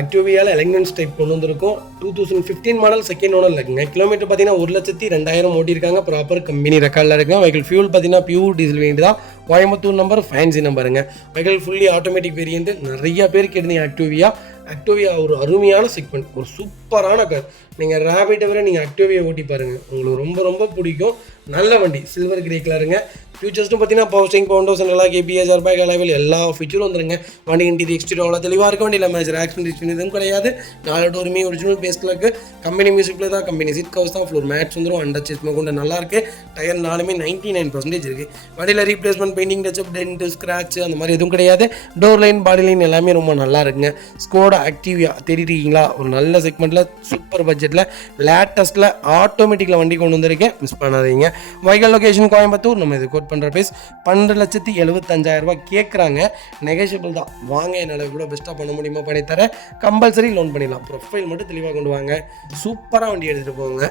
ஆக்டிவியாவில் எலகன்ஸ் டைப் கொண்டு வந்திருக்கும். 2015 மாடல், செகண்ட் ஓனர் இருக்குங்க. கிலோமீட்டர் பார்த்தீங்கன்னா 1,02,000 ஓட்டியிருக்காங்க. ப்ராப்பர் கம்பெனி ரெக்கார்டில் இருக்குங்க. வெஹிக்கிள் ஃபியூல் பார்த்தீங்கன்னா பியூர் டீசல் வேரியண்ட் தான். கோயம்புத்தூர் நம்பர், ஃபேன்சி நம்பருங்க. Vehicle fully automatic variant. நிறைய பேர் கேட்டீங்க ஆக்டிவியா ஒரு அருமையான செக்மெண்ட், ஒரு சூப்பரான கார். நீங்கள் ரேபிட்டை விட நீங்கள் ஆக்டிவியா ஓட்டி பாருங்கள், உங்களுக்கு ரொம்ப ரொம்ப பிடிக்கும். நல்ல வண்டி, சில்வர் கிரே கலருங்க. ஃபியூச்சர்ஸ்னு பார்த்தீங்கன்னா பவர் ஸ்டீரிங், பவுண்டோஸ், நல்லா கேபிஎஸ், ஏர்பேக், அலைவல் எல்லா ஃபீச்சரும் வந்துருங்க. வண்டி இன்டீரியர் எக்ஸ்டீரியர் அவ்வளோ தெளிவாக இருக்க வண்டி. இல்லை மேஜர் ஆக்சிடென்ட் எதுவும் கிடையாது. 4 டோருமே ஒரிஜினல் பேஸ்களுக்கு கம்பெனி மியூசிக்கில் தான். கம்பெனி சீட் கவர்ஸ் தான். ஃப்ளோர் மேட்ச் வந்துடும். அண்டர் சீஸ்மா கொண்டு நல்லாயிருக்கு. டயர் 4மே 99% இருக்குது. வண்டியில் replacement, painting touch up, dent, scratch அந்த மாதிரி எதுவும் கிடையாது. டோர் லைன், பாடி லைன் எல்லாமே ரொம்ப நல்லா இருக்குங்க. Skoda Octavia தேடிட்டீங்களா? ஒரு நல்ல செக்மெண்ட்டில் சூப்பர் பட்ஜெட்டில் லேட்டஸ்ட்டில் ஆட்டோமேட்டிக்கில் வண்டி கொண்டு வந்திருக்கேன், மிஸ் பண்ணாதீங்க. Vehicle location Coimbatore. நம்ம இது கோட் பண்ணுற ப்ரைஸ் 12,75,000 கேட்குறாங்க. நெகோஷியபிள் தான். வாங்க, என்னால் இவ்வளோ பெஸ்ட்டாக பண்ண முடியுமா பண்ணித்தரேன். கம்பல்சரி லோன் பண்ணிடலாம். ப்ரொஃபைல் மட்டும் தெளிவாக கொண்டு வாங்க. சூப்பராக வண்டி எடுத்துகிட்டு போங்க.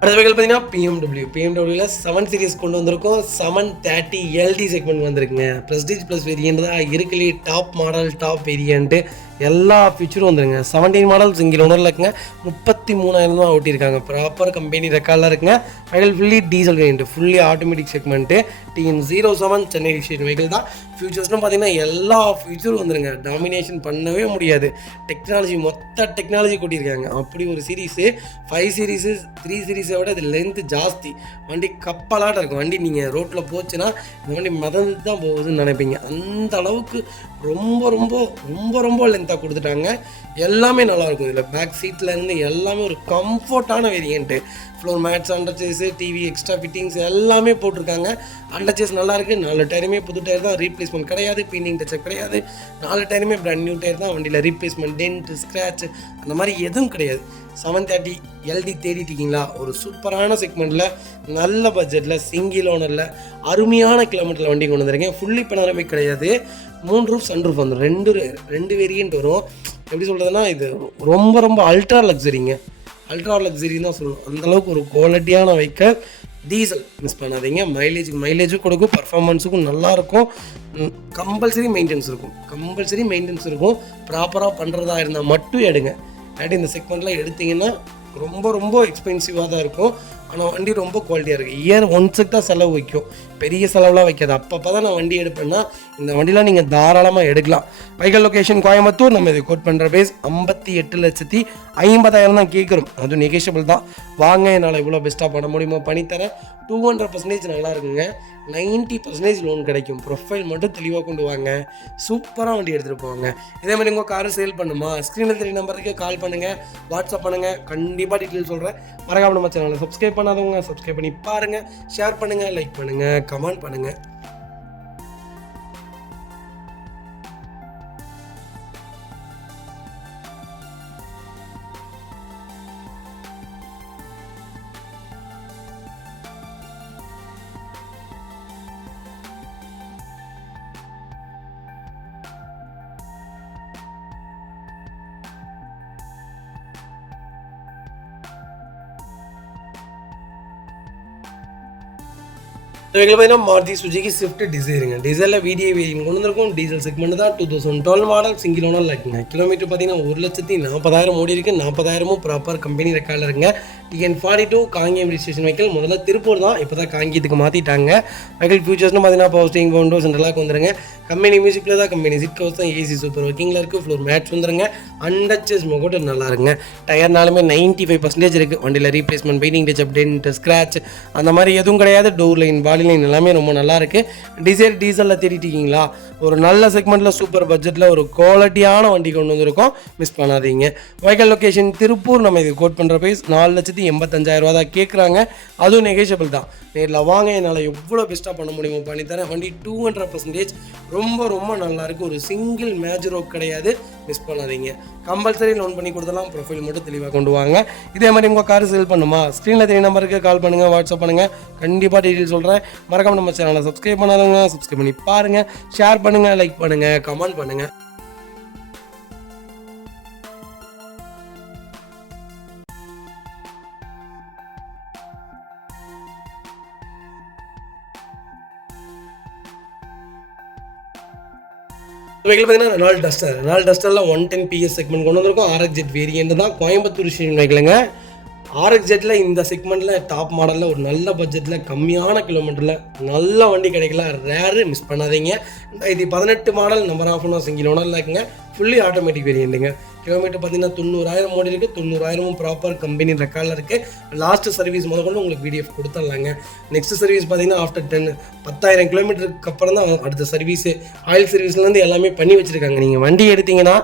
அடுத்த வெஹிக்கிள் பார்த்தீங்கன்னா பிஎம்டபிள்யூவில் 7 சீரிஸ் கொண்டு வந்திருக்கோம். 730 LD செக்மெண்ட் வந்திருக்குங்க. ப்ரெஸ்டீஜ் ப்ளஸ் வேரியண்ட் தான் இருக்குல்லே டாப் மாடல், டாப் வேரியண்ட்டு, எல்லா ஃபீச்சரும் வந்துருங்க. 17 மாடல் சிங்கிள் ஓனரில் இருக்குங்க. 33,000 தான் ஓட்டியிருக்காங்க. ப்ராப்பர் கம்பெனி ரெக்கார்டில் இருக்குங்க. Vehicle fully diesel variant, fully automatic segment. TN07 Chennai registration vehicle தான். ஃபியூச்சர்ஸ்னு பார்த்தீங்கன்னா எல்லா ஃபீச்சரும் வந்துருங்க. டாமினேஷன் பண்ணவே முடியாது. டெக்னாலஜி, மொத்த டெக்னாலஜி கூட்டியிருக்காங்க. அப்படி ஒரு சீரீஸு. 5 சீரீஸு 3 சீரீஸை விட இது லென்த்து ஜாஸ்தி. வண்டி கப்பலாட்ட இருக்கும். வண்டி நீங்கள் ரோட்டில் போச்சுன்னா இந்த வண்டி மிதந்து தான் போகுதுன்னு நினைப்பீங்க. அந்த அளவுக்கு ரொம்ப ரொம்ப ரொம்ப ரொம்ப லென்த்தாக கொடுத்துட்டாங்க. எல்லாமே நல்லாயிருக்கும். இதில் பேக் சீட்லேருந்து எல்லாமே ஒரு கம்ஃபர்ட்டான variant. Floor mats, under chassis, TV, extra fittings எல்லாமே போட்டிருக்காங்க. அண்டர் சேஸ் நல்லாயிருக்கு. 4 டயருமே புது டயர் தான். ரீப்ளேஸ்மெண்ட் கிடையாது, பெயிண்டிங் டச்சப் கிடையாது. 4 டயருமே பிராண்ட் நியூ டயர் தான். வண்டியில் ரீப்ளேஸ்மெண்ட், டென்ட், ஸ்க்ராட்ச் அந்த மாதிரி எதுவும் கிடையாது. 730 LD தேடிட்டீங்களா? ஒரு சூப்பரான செக்மெண்ட்டில் நல்ல பட்ஜெட்டில் சிங்கிள் ஓனரில் அருமையான கிலோமீட்டரில் வண்டி கொண்டு வந்திருக்கேன். ஃபுல்லி பனாரமிக் கிடையாது. 3 ரூஃப் சன்ரூஃப் வந்துடும். ரெண்டு வேரியண்ட் வரும். எப்படி சொல்கிறதுனா, இது ரொம்ப ரொம்ப அல்ட்ரா லக்ஸரிங்க. அல்ட்ரா லக்ஸரின்னு தான் சொல்லணும். அந்தளவுக்கு ஒரு குவாலிட்டியான வெஹிக்கிள். டீசல் மிஸ் பண்ணாதீங்க. மைலேஜும் கொடுக்கும், பர்ஃபார்மன்ஸுக்கும் நல்லாயிருக்கும். கம்பல்சரி மெயின்டெனன்ஸ் இருக்கும். ப்ராப்பராக பண்ணுறதா இருந்தால் மட்டும் எடுங்க. இல்லாட்டி இந்த செக்மெண்ட்லாம் எடுத்திங்கன்னா ரொம்ப ரொம்ப எக்ஸ்பென்சிவாக தான் இருக்கும். ஆனால் வண்டி ரொம்ப குவாலிட்டியாக இருக்குது. இயர் ஒன்ஸுக்கு தான் செலவு வைக்கும், பெரிய செலவுலாம் வைக்காது. அப்பப்போ தான் நான் வண்டி எடுப்பேன்னா இந்த வண்டிலாம் நீங்கள் தாராளமாக எடுக்கலாம். வைக்கல் லொக்கேஷன் கோயம்புத்தூர். நம்ம இது கோட் பண்ணுற பேஸ் 58,50,000 தான் கேட்குறோம். அதுவும் நெகோஷியபிள் தான். வாங்க, என்னால் இவ்வளோ பெஸ்ட்டாக பண்ண முடியுமோ பண்ணித்தரேன். 200% நல்லா இருக்குங்க. 90% லோன் கிடைக்கும். ப்ரொஃபைல் மட்டும் தெளிவாக கொண்டு வாங்க, சூப்பராக வண்டி எடுத்துகிட்டு போவாங்க. இதே மாதிரி உங்கள் காரை சேல் பண்ணுமா, ஸ்க்ரீனில் 3 நம்பருக்கு கால் பண்ணுங்கள், வாட்ஸ்அப் பண்ணுங்கள். கண்டிப்பாக டீட்டெயில் சொல்கிறேன். மறக்காம நம்ம சேனலை சப்ஸ்கிரைப் பண்ணாதவங்க சப்ஸ்கிரைப் பண்ணி பாருங்கள், ஷேர் பண்ணுங்கள், லைக் பண்ணுங்கள், கமெண்ட் பண்ணுங்கள். பார்த்தீங்கன்னா மாருதி சுஜுகி ஸ்விஃப்ட் டிசைருங்க. டிசைரில் VDI வேரியன்ட் கொண்டு வந்திருக்கும். டீசல் செக்மெண்ட் தான். 2012 மாடல், சிங்கிள் ஓனர் இருக்குங்க. கிலோமீட்டர் பார்த்தீங்கன்னா 1,40,000 ஓடி இருக்குது. 40,000 ப்ராப்பர் கம்பெனி ரெக்கார்டில் இருக்குங்க. TN42 Kangeyam registration vehicle. முதல்ல திருப்பூர் தான், இப்போ தான் காங்கேயத்துக்கு மாற்றிட்டாங்க. வெஹிக்கிள் ஃபியூச்சர்ஸ்னு பார்த்தீங்கன்னா பவர் ஸ்டீரிங், விண்டோ சென்ட்ரலாக வந்துருங்க. கம்பெனி மியூசிக்கில் தான், கம்பெனி சிட் கவர்ஸ் தான், AC சூப்பர் ஒர்க்கிங்கில் இருக்குது. ஃப்ளோர் மேட்ச் வந்துருங்க. அண்டச்சஸ் மொகோட்டு நல்லா இருக்குங்க. டயர்னாலுமே 95% இருக்குது. வண்டியில் replacement, painting touch, dent, scratch அந்த மாதிரி எதுவும் கிடையாது. டோர் லைன், பாடி லைன் எல்லாமே ரொம்ப நல்லா இருக்குது. டீசலில் தேடிட்டீங்களா, ஒரு நல்ல செக்மெண்ட்டில் சூப்பர் பட்ஜெட்டில் ஒரு குவாலிட்டியான வண்டி கொண்டு வந்திருக்கோம். மிஸ் பண்ணாதீங்க. வைக்கல் லொக்கேஷன் திருப்பூர். நம்ம இது கோட் பண்ணுற ப்ரைஸ் 4,85,000 தான் கேட்குறாங்க. அதுவும் நெகோஷியபிள் தான். நேரில் வாங்க, என்னால் எவ்வளோ பெஸ்ட்டாக பண்ண முடியுமோ பண்ணித்தரேன். வண்டி 200% ரொம்ப ரொம்ப நல்லாயிருக்கு. ஒரு சிங்கிள் மேஜர் ஒர்க் கிடையாது. மிஸ் பண்ணாதீங்க. கம்பல்சரி லோன் பண்ணி கொடுத்தலாம். ப்ரொஃபைல் மட்டும் தெளிவாக கொண்டு வாங்க. இதே மாதிரி உங்கள் கார் சேல் பண்ணுமா, ஸ்க்ரீனில் 3 நம்பருக்கு கால் பண்ணுங்கள், வாட்ஸ்அப் பண்ணுங்கள். கண்டிப்பாக டீட்டெயில் சொல்கிறேன். மறக்காம நம்ம சேனலை சப்ஸ்கிரைப் பண்ணாதவங்க சப்ஸ்கிரைப் பண்ணி பாருங்கள், ஷேர் பண்ணுங்கள், லைக் பண்ணுங்கள், கமெண்ட் பண்ணுங்கள். வெஹிக்கிள் பார்த்தீங்கன்னா ரெனால்ட் டஸ்டரில் 110 PS செக்மெண்ட் கொண்டு வந்திருக்கும். RX-Z வேரியன்ட் தான். கோயம்புத்தூர் ஸ்டேஷன் வெஹிக்கிளுங்க. RX-Zல இந்த செக்மெண்ட்டில் டாப் மாடலில் ஒரு நல்ல பட்ஜெட்டில் கம்மியான கிலோமீட்டரில் நல்ல வண்டி கிடைக்கல. ரேரு, மிஸ் பண்ணாதீங்க. இது 18 மாடல், நம்பர் ஆஃப் சிங்கிள் ஓனரில் இருக்குங்க. Fully automatic வேரியண்ட்டுங்க. கிலோமீட்டர் பார்த்தீங்கன்னா 90,000 ஓடி இருக்குது. 90,000 ப்ராப்பர் கம்பெனி ரெக்கார்டில் இருக்குது. லாஸ்ட் சர்வீஸ் முதல்கொண்டு உங்களுக்கு PDF கொடுத்துடலாங்க. நெக்ஸ்ட் சர்வீஸ் பார்த்தீங்கன்னா ஆஃப்டர் 10,000 கிலோமீட்டருக்கு அப்புறம் தான் அடுத்த சர்வீஸு. ஆயில் சர்வீஸ்லேருந்து எல்லாமே பண்ணி வச்சுருக்காங்க. நீங்கள் வண்டி எடுத்தீங்கன்னா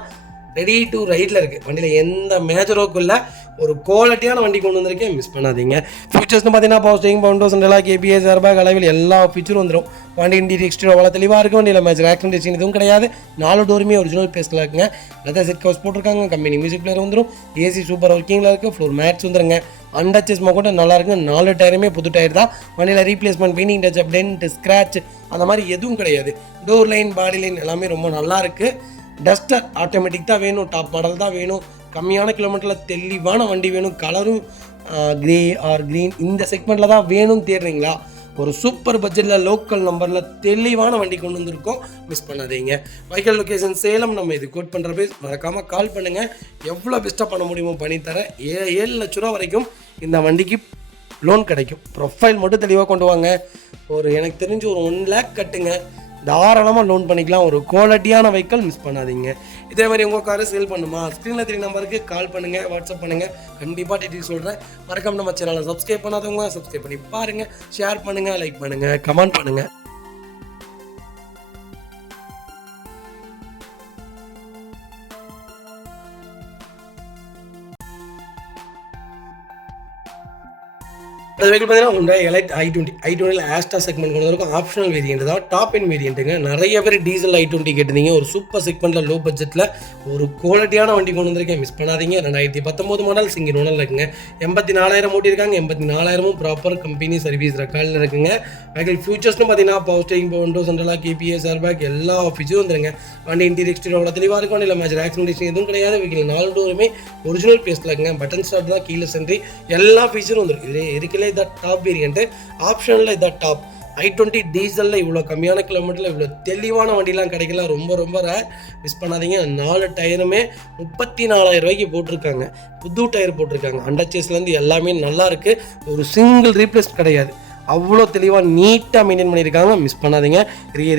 ரெடி டு ரைடில் இருக்குது. வண்டியில் எந்த மேஜரோக்கும் இல்லை. ஒரு குவாலிட்டியான வண்டி கொண்டு வந்திருக்கேன். மிஸ் பண்ணாதீங்க. ஃபியூச்சர்ஸ்னு பார்த்தீங்கன்னா power steering, window central lock, KBS, airbag, அளவில் எல்லா ஃபீச்சரும் வந்துடும். வண்டி இன்டீரியர் எக்ஸ்டீரியர் அவ்வளோ தெளிவாக இருக்கும். வண்டியில் மேஜர் ஆக்சிடென்ட் எதுவும் கிடையாது. 4 டோருமே ஒரிஜினல் பேஸ்டில் இருக்குங்க. லெதர் செட் கவர்ஸ் போட்டிருக்காங்க. கம்பெனி மியூசிக் பிளேயர் வந்துடும். AC சூப்பர் ஒர்க்கிங்கில் இருக்குது. ஃப்ளோர் மேட்ச் வந்துருங்க. அண்டச்சஸ் மொகோட்டு நல்லா இருக்குங்க. 4 டயருமே புது டயர் தான். வண்டியில் replacement, painting touch, dent, scratch அந்த மாதிரி எதுவும் கிடையாது. டோர் லைன், பாடி லைன் எல்லாமே ரொம்ப நல்லா இருக்குது. டஸ்டர் ஆட்டோமேட்டிக் தான் வேணும். டாப் மாடல் தான் வேணும். கம்மியான கிலோமீட்டரில் தெளிவான வண்டி வேணும். கலரும் கிரே ஆர் க்ரீன் இந்த செக்மெண்ட்டில் தான் வேணும்னு தேடுறீங்களா, ஒரு சூப்பர் பட்ஜெட்டில் லோக்கல் நம்பரில் தெளிவான வண்டி கொண்டு வந்திருக்கோம். மிஸ் பண்ணாதீங்க. வைக்கல் லொக்கேஷன் சேலம். நம்ம இது கோட் பண்ணுற பேஸ். மறக்காமல் கால் பண்ணுங்கள். எவ்வளோ பெஸ்ட்டாக பண்ண முடியுமோ பண்ணித்தரேன். 7 லட்ச ரூபா வரைக்கும் இந்த வண்டிக்கு லோன் கிடைக்கும். ப்ரொஃபைல் மட்டும் தெளிவாக கொண்டு வாங்க. எனக்கு தெரிஞ்சு ஒரு 1 lakh கட்டுங்க, தாராளமாக லோன் பண்ணிக்கலாம். ஒரு குவாலிட்டியான வெஹிக்கிள். மிஸ் பண்ணாதீங்க. இதே மாதிரி உங்கள் காரை சேல் பண்ணுமா, ஸ்க்ரீனில் 3 நம்பருக்கு கால் பண்ணுங்கள், வாட்ஸ்அப் பண்ணுங்கள். கண்டிப்பாக டீட்டெயில் சொல்கிறேன். மறக்காம நம்ம சேனலை சப்ஸ்கிரைப் பண்ணாதவங்க சப்ஸ்கிரைப் பண்ணி பாருங்கள், ஷேர் பண்ணுங்கள், லைக் பண்ணுங்கள், கமெண்ட் பண்ணுங்கள். அது வெஹிக்கிள் பார்த்தீங்கன்னா Hyundai Elite i20 Asta segment கொண்டு வந்திருக்கும். ஆப்ஷனல் வேரியன்ட் தான். டாப் எண்ட் வேரியண்ட்டுங்க. நிறைய பேர் டீசல் i20 கேட்டிருந்தீங்க. ஒரு சூப்பர் செக்மெண்ட்டில் லோ பட்ஜெட்டில் ஒரு குவாலிட்டியான வண்டி கொண்டு வந்திருக்கேன். மிஸ் பண்ணாதீங்க. 2019 மாடல், சிங்கிள் ஓனரில் இருக்குங்க. 84,000 ஓட்டி இருக்காங்க. 84,000 ப்ராப்பர் கம்பெனி சர்வீஸ் ரெக்கார்டில் இருக்குங்க. வெஹிக்கிள் ஃபியூச்சர்ஸ்னு பார்த்தீங்கன்னா power steering, window central lock, KBS, airbag எல்லா ஃபீச்சரும் வந்துருங்க. வண்டி இன்டீரியர் எக்ஸ்டீரியர் அவ்வளோ தெளிவாக இருக்கும். இல்லை மேஜர் ஆக்சிடென்ட் எதுவும் கிடையாது. வெஹிக்கிள் 4 டோருமே ஒரிஜினல் பேஸ்டில் இருக்குங்க. பட்டன் ஸ்டார்ட் தான், கீழே சென்ட்ரி எல்லா ஃபீச்சரும் வந்துடும். இதில் இருக்கலே இதான் டாப் வேரியண்ட்டு, ஆப்ஷனில் இதான் டாப். i20 டீசலில் இவ்வளோ கம்மியான கிலோமீட்டரில் இவ்வளோ தெளிவான வண்டிலாம் கிடைக்கல, ரொம்ப ரொம்ப ரேர். மிஸ் பண்ணாதீங்க. 4 டயருமே 34,000 ரூபாய்க்கு போட்டிருக்காங்க. புது டயர் போட்டிருக்காங்க. அண்டர்ச்சேஸ்லேருந்து எல்லாமே நல்லா இருக்குது. ஒரு சிங்கிள் ரீப்ளேஸ் கிடையாது. அவ்வளோ தெளிவாக நீட்டாக மெயின்டைன் பண்ணியிருக்காங்க. மிஸ் பண்ணாதீங்க.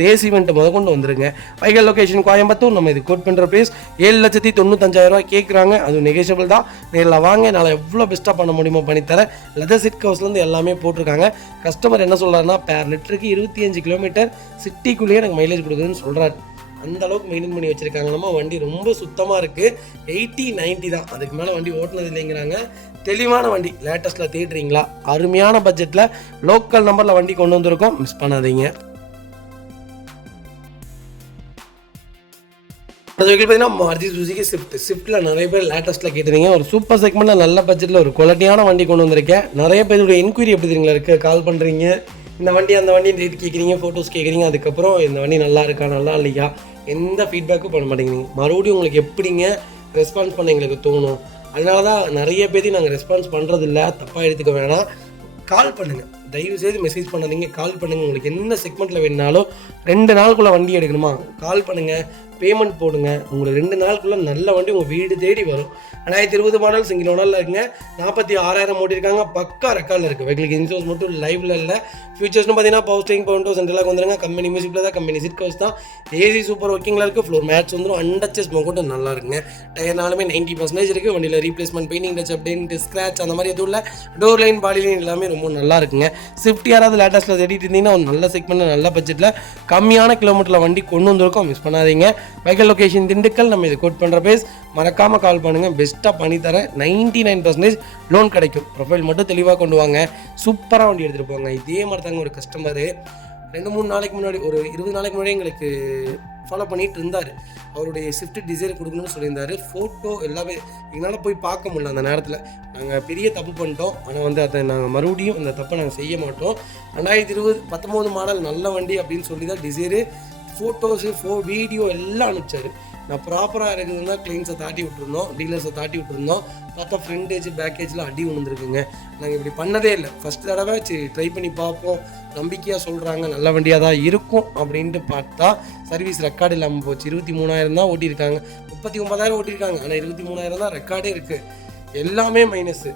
ரேஸ் ஈவெண்ட் கொண்டு வந்துருங்க. வைகல் லொக்கேஷன் கோயம்புத்தூர். நம்ம இது கோட் பண்ணுற ப்ரைஸ் 7,95,000 கேட்குறாங்க. அது நெகோஷியபிள் தான். நேரில் வாங்க, நான் எவ்வளோ பெஸ்ட்டாக பண்ண முடியுமோ பண்ணித்தரேன். லெதர் சீட் கவர்ஸ்லேருந்து எல்லாமே போட்டிருக்காங்க. கஸ்டமர் என்ன சொல்கிறாருன்னா, பேர் லிட்டருக்கு 25 கிலோமீட்டர் சிட்டிக்குள்ளேயே எனக்கு மைலேஜ் கொடுக்குதுன்னு சொல்கிறாரு. அந்த அளவுக்கு மெயின்டைன் பண்ணி வச்சுருக்காங்க. நம்ம வண்டி ரொம்ப சுத்தமாக இருக்குது. 80-90 தான், அதுக்கு மேலே வண்டி ஓட்டுனது இல்லைங்கிறாங்க. தெளிவான வண்டி. லேட்டஸ்ட்டில் தேடுறீங்களா? அருமையான பட்ஜெட்டில் லோக்கல் நம்பரில் வண்டி கொண்டு வந்திருக்கோம். மிஸ் பண்ணாதீங்க. அது பார்த்தீங்கன்னா மாருதி சுசுகி ஸ்விஃப்ட்டில் நிறைய பேர் லேட்டஸ்ட்டில் கேட்டிருந்தீங்க. ஒரு சூப்பர் செக்மெண்ட்டில் நல்ல பட்ஜெட்டில் ஒரு குவாலிட்டியான வண்டி கொண்டு வந்திருக்கேன். நிறைய பேருடைய என்கொயரி எப்படி தெரியுங்களா இருக்குது? கால் பண்ணுறீங்க, இந்த வண்டி அந்த வண்டி ரேட் கேட்குறீங்க, ஃபோட்டோஸ் கேட்குறீங்க. அதுக்கப்புறம் இந்த வண்டி நல்லா இருக்கா நல்லா இல்லையா எந்த ஃபீட்பேக்கும் பண்ண மாட்டேங்கிறீங்க. மறுபடியும் உங்களுக்கு எப்படிங்க ரெஸ்பான்ஸ் பண்ண எங்களுக்கு தோணும். அதனால தான் நிறைய பேருக்கு நாங்கள் ரெஸ்பான்ஸ் பண்ணுறதில்ல. தப்பாக எடுத்துக்க வேணாம். கால் பண்ணுங்கள், தயவுசெய்து மெசேஜ் பண்ணாதீங்க. கால் பண்ணுங்கள். உங்களுக்கு என்ன செக்மெண்ட்டில் வேணுனாலும் 2 நாளுக்குள்ளே வண்டி எடுக்கணுமா, கால் பண்ணுங்கள், பேமெண்ட் போடுங்க. உங்களுக்கு 2 நாளுக்குள்ளே நல்ல வண்டி உங்கள் வீடு தேடி வரும். 2020 மாடல் சிங்கிள் ஓனரில் இருக்குங்க. 46,000 ஓட்டிருக்காங்க. பக்கா ரெக்கார்டில் இருக்குது. வெஹிக்கிளுக்கு இன்சூரன்ஸ் மட்டும் லைவில் இல்லை. ஃபியூச்சர்ஸ்னு பார்த்தீங்கன்னா பவர் ஸ்டீரிங், பவர் விண்டோஸ் சென்ட்ரலாக வந்துருங்க. கம்பெனி மியூசிக்கில் தான், கம்பெனி சீட் கவர்ஸ் தான். ஏசி சூப்பர் ஒர்க்கிங்கில் இருக்குது. ஃப்ளோர் மேட்ச் வந்துடும். அண்டர்ச்சஸ் மொக்கோட்டு நல்லா இருக்குங்க. டயர்னாலுமே 90% இருக்குது. வண்டியில் replacement, painting touch, update, scratch அந்த மாதிரி எதுவும் இல்லை. டோர் லைன், பாடி லைன் எல்லாமே ரொம்ப நல்லா இருக்குங்க. ஸ்விஃப்ட் யாராவது லேட்டஸ்ட்டில் தேடிட்டு இருந்தீங்கன்னா ஒரு நல்ல செக்மெண்ட்டில் நல்ல பட்ஜெட்டில் கம்மியான கிலோமீட்டரில் வண்டி கொண்டு வந்திருக்கோம். மிஸ் பண்ணாதீங்க. வைகல் லொக்கேஷன் திண்டுக்கல். நம்ம இது கோட் பண்ணுற பேஸ் மறக்காமல் கால் பண்ணுங்கள். பெஸ்ட்டாக பண்ணித்தரேன். 99% லோன் கிடைக்கும். ப்ரொஃபைல் மட்டும் தெளிவாக கொண்டு வாங்க. சூப்பராக வண்டி எடுத்துகிட்டு போங்க. இதே மாதிரி தாங்க ஒரு கஸ்டமரு 2-3 நாளைக்கு முன்னாடி, ஒரு 20 நாளைக்கு முன்னாடி எங்களுக்கு ஃபாலோ பண்ணிகிட்டு இருந்தார். அவருடைய ஸ்விஃப்ட் டிசைர் கொடுக்கணும்னு சொல்லியிருந்தார். ஃபோட்டோ எல்லாமே எங்களால் போய் பார்க்க முடியல. அந்த நேரத்தில் நாங்கள் பெரிய தப்பு பண்ணிட்டோம். ஆனால் அதை நாங்கள் மறுபடியும் அந்த தப்பை நாங்கள் செய்ய மாட்டோம். 2019 மாடல் நல்ல வண்டி அப்படின்னு சொல்லி தான் டிசைரு ஃபோட்டோஸு வீடியோ எல்லாம் அனுப்பிச்சார். நான் ப்ராப்பராக இருக்குதுன்னா கிளைண்ட்ஸை தாட்டி விட்டுருந்தோம், டீலர்ஸை தாட்டி விட்டுருந்தோம். பார்த்தா ஃப்ரண்டேஜ் பேக்கேஜில் அடி விழுந்துருக்குங்க. நாங்கள் இப்படி பண்ணதே இல்லை. ஃபஸ்ட் தடவை ட்ரை பண்ணி பார்ப்போம், நம்பிக்கையாக சொல்கிறாங்க நல்ல வண்டியாக தான் இருக்கும் அப்படின்ட்டு பார்த்தா சர்வீஸ் ரெக்கார்டு இல்லாமல் போச்சு. 23,000 தான் ஓட்டியிருக்காங்க. 39,000 ஓட்டியிருக்காங்க. ஆனால் 23,000 தான் ரெக்கார்டே இருக்குது. எல்லாமே மைனஸு.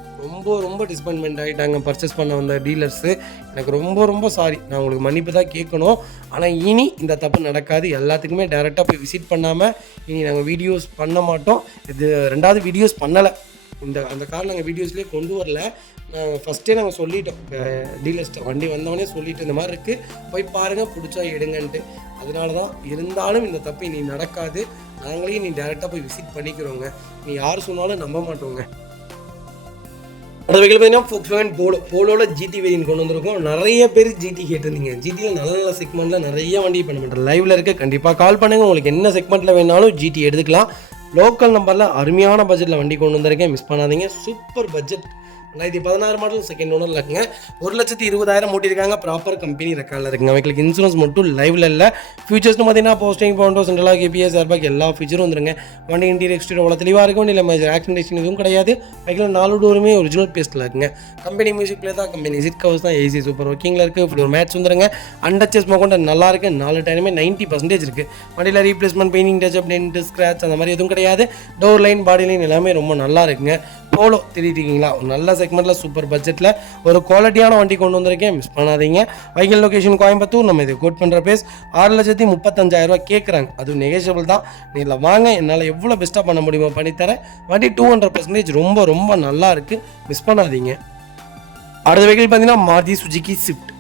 ரொம்ப டிஸ்அப்பாயின்மெண்ட் ஆகிட்டாங்க பர்ச்சேஸ் பண்ண வந்த டீலர்ஸு. எனக்கு ரொம்ப சாரி. நான் உங்களுக்கு மன்னிப்பு தான் கேட்கணும். ஆனால் இனி இந்த தப்பு நடக்காது. எல்லாத்துக்குமே டேரெக்டாக போய் விசிட் பண்ணாமல் இனி நாங்கள் வீடியோஸ் பண்ண மாட்டோம். இது 2வது வீடியோஸ் பண்ணலை. அந்த கார் நாங்கள் வீடியோஸ்லேயே கொண்டு வரல. ஃபஸ்ட்டே நாங்கள் சொல்லிட்டோம் டீலர்ஸ்ட்டு. வண்டி வந்தவொடனே சொல்லிவிட்டு இந்த மாதிரி இருக்குது, போய் பாருங்கள், பிடிச்சா எடுங்கன்ட்டு. அதனால தான். இருந்தாலும் இந்த தப்பு இனி நடக்காது. நாங்களே நீ டேரெக்டாக போய் விசிட் பண்ணிக்கிறோங்க. நீ யார் சொன்னாலும் நம்ப மாட்டோங்க. அடுத்த வெஹிக்கிள் பார்த்தீங்கன்னா போலோவில் ஜிடி வேரியன்ட் கொண்டு வந்திருக்கோம். நிறைய பேர் ஜிடி கேட்டிருந்தீங்க. ஜிடியில் நல்ல செக்மெண்ட்டில் நிறைய வண்டி பண்ண மாட்டேன் லைவில் இருக்குது. கண்டிப்பாக கால் பண்ணுங்கள். உங்களுக்கு என்ன செக்மெண்ட்டில் வேணாலும் ஜிடி எடுத்துக்கலாம். லோக்கல் நம்பரில் அருமையான பட்ஜெட்டில் வண்டி கொண்டு வந்திருக்கேன். மிஸ் பண்ணாதீங்க. Super budget. 2016 மாடல் செகண்ட் ஓனரில் இருக்குங்க. 1,20,000 ஓட்டியிருக்காங்க. ப்ராப்பர் கம்பெனி ரெக்கார்டில் இருக்குங்க. அவங்களுக்கு இன்சூரன்ஸ் மட்டும் லைவில் இல்லை. ஃபியூச்சர்ஸ்னு பார்த்தீங்கன்னா போஸ்டிங், பவுண்டோ, சென்ட்ரலாக, கேபிஎஸ், ஏர்பேக் எல்லா ஃபீச்சரும் வந்துருங்க. வண்டி இன்டீரியர் எக்ஸ்டீரியர் அவ்வளோ தெளிவாக இருக்கும். இல்லை மேஜர் ஆக்சிடென்டேஷன் எதுவும் கிடையாது. பைக்கில் 4 டோருமே ஒரிஜினல் பேஸ்ட்டில் இருக்குங்க. கம்பெனி மியூசிக் பிளே தான், கம்பெனி சீட் கவர்ஸ் தான், ஏசி சூப்பர் ஒர்க்கிங்கில் இருக்குது. ஃப்ளோர் மேட்ச் வந்துருங்க. அண்டர்ச்சஸ் மொக்கோண்டு நல்லா இருக்குது. 4 டயருமே 90% இருக்குது. வண்டியில் replacement, painting touch, update, scratch அந்த மாதிரி எதுவும் கிடையாது. டோர் லைன், பாடி லைன் எல்லாமே ரொம்ப நல்லா இருக்குங்க. போலோ தெரியுதுங்களா? ஒரு நல்ல செக்மெண்ட்டில் சூப்பர் பட்ஜெட்டில் ஒரு குவாலிட்டியான வண்டி கொண்டு வந்திருக்கேன். மிஸ் பண்ணாதீங்க. வைகல் லொக்கேஷன் கோயம்புத்தூர். நம்ம இது கோட் பண்ணுற பேஸ் 6,35,000 கேட்குறாங்க. அது நெகோஷியபிள் தான். நீங்கள் வாங்க, என்னால் எவ்வளோ பெஸ்ட்டாக பண்ண முடியுமோ பண்ணித்தரேன். வண்டி 200% ரொம்ப நல்லா இருக்குது. மிஸ் பண்ணாதீங்க. அடுத்த வெஹிக்கிள் பார்த்தீங்கன்னா மாருதி சுசுகி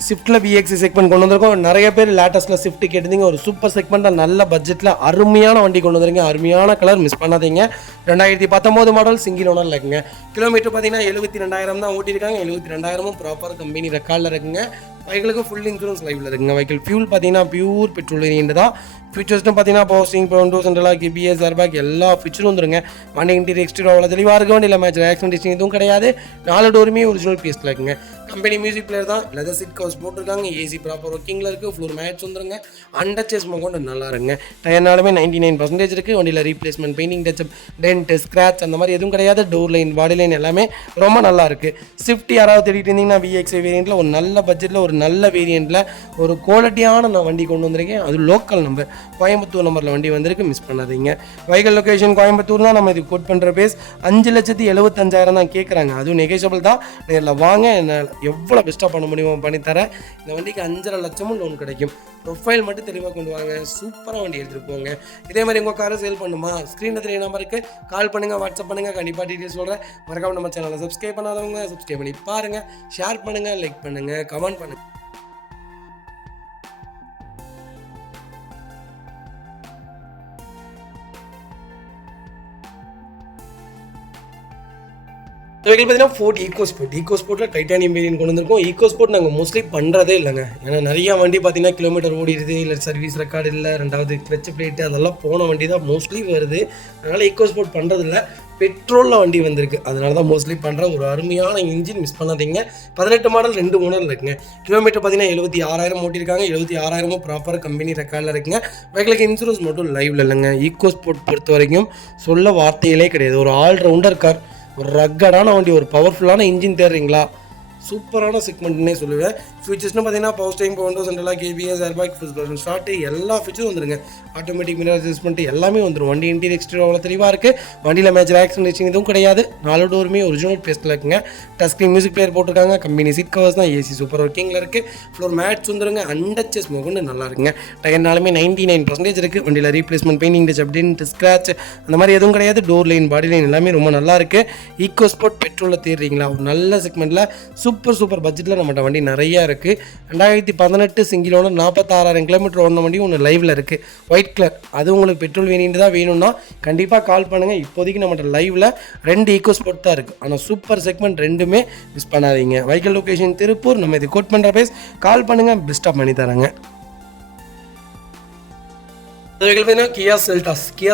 ஸ்விஃப்ட்டில் விஎக்ஸ் செக்மெண்ட் கொண்டு வந்திருக்கோம். நிறைய பேர் லேட்டஸ்ட்டில் ஸ்விஃப்ட் கேட்டிருந்தீங்க. ஒரு சூப்பர் செக்மெண்ட்டில் நல்ல பட்ஜெட்டில் அருமையான வண்டி கொண்டு வந்திருக்கீங்க. அருமையான கலர். மிஸ் பண்ணாதீங்க. 2019 மாடல் சிங்கிள் ஓனரில் இருக்குங்க. கிலோமீட்டர் பார்த்தீங்கன்னா 72,000 தான் ஓட்டியிருக்காங்க. 72,000 ப்ராப்பர் கம்பெனி ரெக்கார்டில் இருக்குங்க. வெஹிக்கிளுக்கு ஃபுல் இன்சூரன்ஸ் லைவில் இருக்குங்க. வெஹிக்கிள் ஃபியூல் பார்த்தீங்கன்னா பியூர் பெட்ரோல் வேரியன்ட் தான். ஃபீச்சர்ஸ்னு பார்த்தீங்கன்னா பவர்ஸ்டிங், பவுண்டோ, சென்ட்ரலாக, கேபிஎஸ், ஏர்பேக் எல்லா ஃபீச்சரும் வந்துருங்க. வண்டி இன்டீரியர் எக்ஸ்டீரியர் அவ்வளோ தெளிவாக இருக்க வண்டியில் மேஜர் ஆக்சிடென்டேஷன் எதுவும் கிடையாது. 4 டோருமே ஒரிஜினல் பீஸில் இருக்குங்க. கம்பெனி மியூசிக் பிளேயர் தான். லெதர் சீட் கவர்ஸ் கிளாஸ் போட்டிருக்காங்க. ஏசி ப்ராப்பர் ஒர்க்கிங்கில் இருக்குது. ஃப்ளோர் மேட்ச் வந்துருங்க. அண்டர்ச்சேஸ் கொண்டு நல்லா இருங்க. டயர்னாலுமே 99% இருக்குது. வண்டியில் replacement, painting, touch up, dent, scratch அந்த மாதிரி எதுவும் கிடையாது. டோர் லைன், பாடி லைன் எல்லாமே ரொம்ப நல்லா இருக்குது. ஸ்விஃப்ட் யாராவது தேடிட்டு இருந்தீங்கன்னா VXI வேரியண்ட்டில் ஒரு நல்ல பட்ஜெட்டில் ஒரு நல்ல வேரியண்ட்டில் ஒரு குவாலிட்டியான நான் வண்டி கொண்டு வந்திருக்கேன். அது லோக்கல் நம்பர், கோயம்புத்தூர் நம்பரில் வண்டி வந்திருக்கு. மிஸ் பண்ணாதீங்க. வெஹிக்கல் லொகேஷன் கோயம்புத்தூர் தான். நம்ம இது கோட் பண்ணுற பேஸ் 5,75,000 தான் கேட்குறாங்க. அதுவும் நெகோஷியபிள் தான். நேரில் வாங்க, என்ன எவ்வளோ பெஸ்ட்டாக பண்ண முடியுமோ பண்ணித்தரேன். இந்த வண்டிக்கு 5,50,000 லட்சமும் லோன் கிடைக்கும். ப்ரொஃபைல் மட்டும் தெளிவாக கொண்டு வாங்க. சூப்பராக வண்டி எடுத்துகிட்டு போங்க. இதே மாதிரி உங்கள் காரை சேல் பண்ணுமா? ஸ்க்ரீனில் தெரிய நம்பருக்கு கால் பண்ணுங்கள், வாட்ஸ்அப் பண்ணுங்கள். கண்டிப்பாக டீட்டெயில்ஸ் சொல்கிறேன். மறக்காம நம்ம சேனலை சப்ஸ்கிரைப் பண்ணாதவங்க சப்ஸ்கிரைப் பண்ணி பாருங்கள். ஷேர் பண்ணுங்கள், லைக் பண்ணுங்கள், கமெண்ட் பண்ணுங்கள். பார்த்தீங்கன்னா ஃபோர்ட் ஈகோஸ்போர்ட்டில் டைட்டானியம் வேரியன்ட் கொண்டு வந்திருக்கோம். ஈகோஸ்போர்ட் நாங்கள் மோஸ்ட்லி பண்ணுறதே இல்லைங்க. ஏன்னா நிறையா வண்டி பார்த்தீங்கன்னா கிலோமீட்டர் ஓடிடுது, இல்லை சர்வீஸ் ரெக்கார்டு இல்லை, ரெண்டாவது கிளச் பிளேட்டு அதெல்லாம் போன வண்டி தான் மோஸ்ட்லி வருது. அதனால் ஈகோஸ்போர்ட் பண்ணுறதில்ல. பெட்ரோலில் வண்டி வந்திருக்கு, அதனால தான் மோஸ்ட்லி பண்ணுற. ஒரு அருமையான இன்ஜின், மிஸ் பண்ணாதீங்க. 18 மாடல் 2 ஓனர் இருக்குங்க. கிலோமீட்டர் பார்த்தீங்கன்னா 76,000 ஓட்டியிருக்காங்க. 76,000 ப்ராப்பராக கம்பெனி ரெக்கார்டில் இருக்குங்க. வெஹிக்கிளுக்கு இன்சூரன்ஸ் மட்டும் லைவில் இல்லைங்க. ஈகோஸ்போர்ட் பொறுத்த வரைக்கும் சொல்ல வார்த்தைகளே கிடையாது. ஒரு ஆல்ரவுண்டர் கார், ஒரு ரக்கடான வண்டி, ஒரு பவர்ஃபுல்லான இன்ஜின் தேடுறீங்களா? சூப்பரான செக்மெண்ட்னே சொல்லுவேன். ஃபீச்சர்ஸ்னு பார்த்தீங்கன்னா power steering, power windows, central lock, ABS, airbag, full push start எல்லா ஃபீச்சரும் வந்துருங்க. ஆட்டோமேட்டிக் மிரர் அட்ஜஸ்ட்மெண்ட் எல்லாமே வந்துடும். வண்டி இன்டீரியர் எக்ஸ்டீரியர் அவ்வளோ தெளிவாக இருக்குது. வண்டியில் மேஜர் ஆக்சிடென்ட் எதுவும் கிடையாது. 4 டோருமே ஒரிஜினல் பேஸ்ட்டில் இருக்குங்க. டச் ஸ்க்ரீன் மியூசிக் பிளேயர் போட்டிருக்காங்க. கம்பெனி சீட் கவர்ஸ் தான். ஏசி சூப்பர் ஒர்க்கிங்கில் இருக்குது. ஃப்ளோர் மேட்ச் வந்துருங்க. அண்டர்ச்சேஸ் கொண்டு நல்லா இருக்குங்க. டயர்னாலுமே 99% இருக்குது. வண்டியில் replacement, painting, touch, dent, scratch அந்த மாதிரி எதுவும் கிடையாது. டோர் லைன், பாடி லைன் எல்லாமே ரொம்ப நல்லா இருக்குது. ஈகோஸ்போர்ட் பெட்ரோலில் தேடுறீங்களா? ஒரு நல்ல செக்மெண்ட்டில் சூப்பர் பட்ஜெட்டில் நம்மகிட்ட வண்டி நிறையா இருக்குது. 2018 சிங்கிள் ஓனர் 46,000 கிலோமீட்டர் ஓடின வண்டி ஒன்று லைவில் இருக்குது. White colour. அது உங்களுக்கு பெட்ரோல் வேரியண்ட் தான் வேணும்னா கண்டிப்பாக கால் பண்ணுங்கள். இப்போதைக்கு நம்மகிட்ட லைவில் 2 ஈகோஸ்போர்ட் தான் இருக்குது. ஆனால் சூப்பர் செக்மெண்ட் ரெண்டுமே மிஸ் பண்ணாதீங்க. Vehicle location Tiruppur. நம்ம இது கோட் பண்ணுற பேஸ் கால் பண்ணுங்கள், பெஸ்ட்டாக பண்ணி தராங்க. பார்த்தீங்கன்னா கியா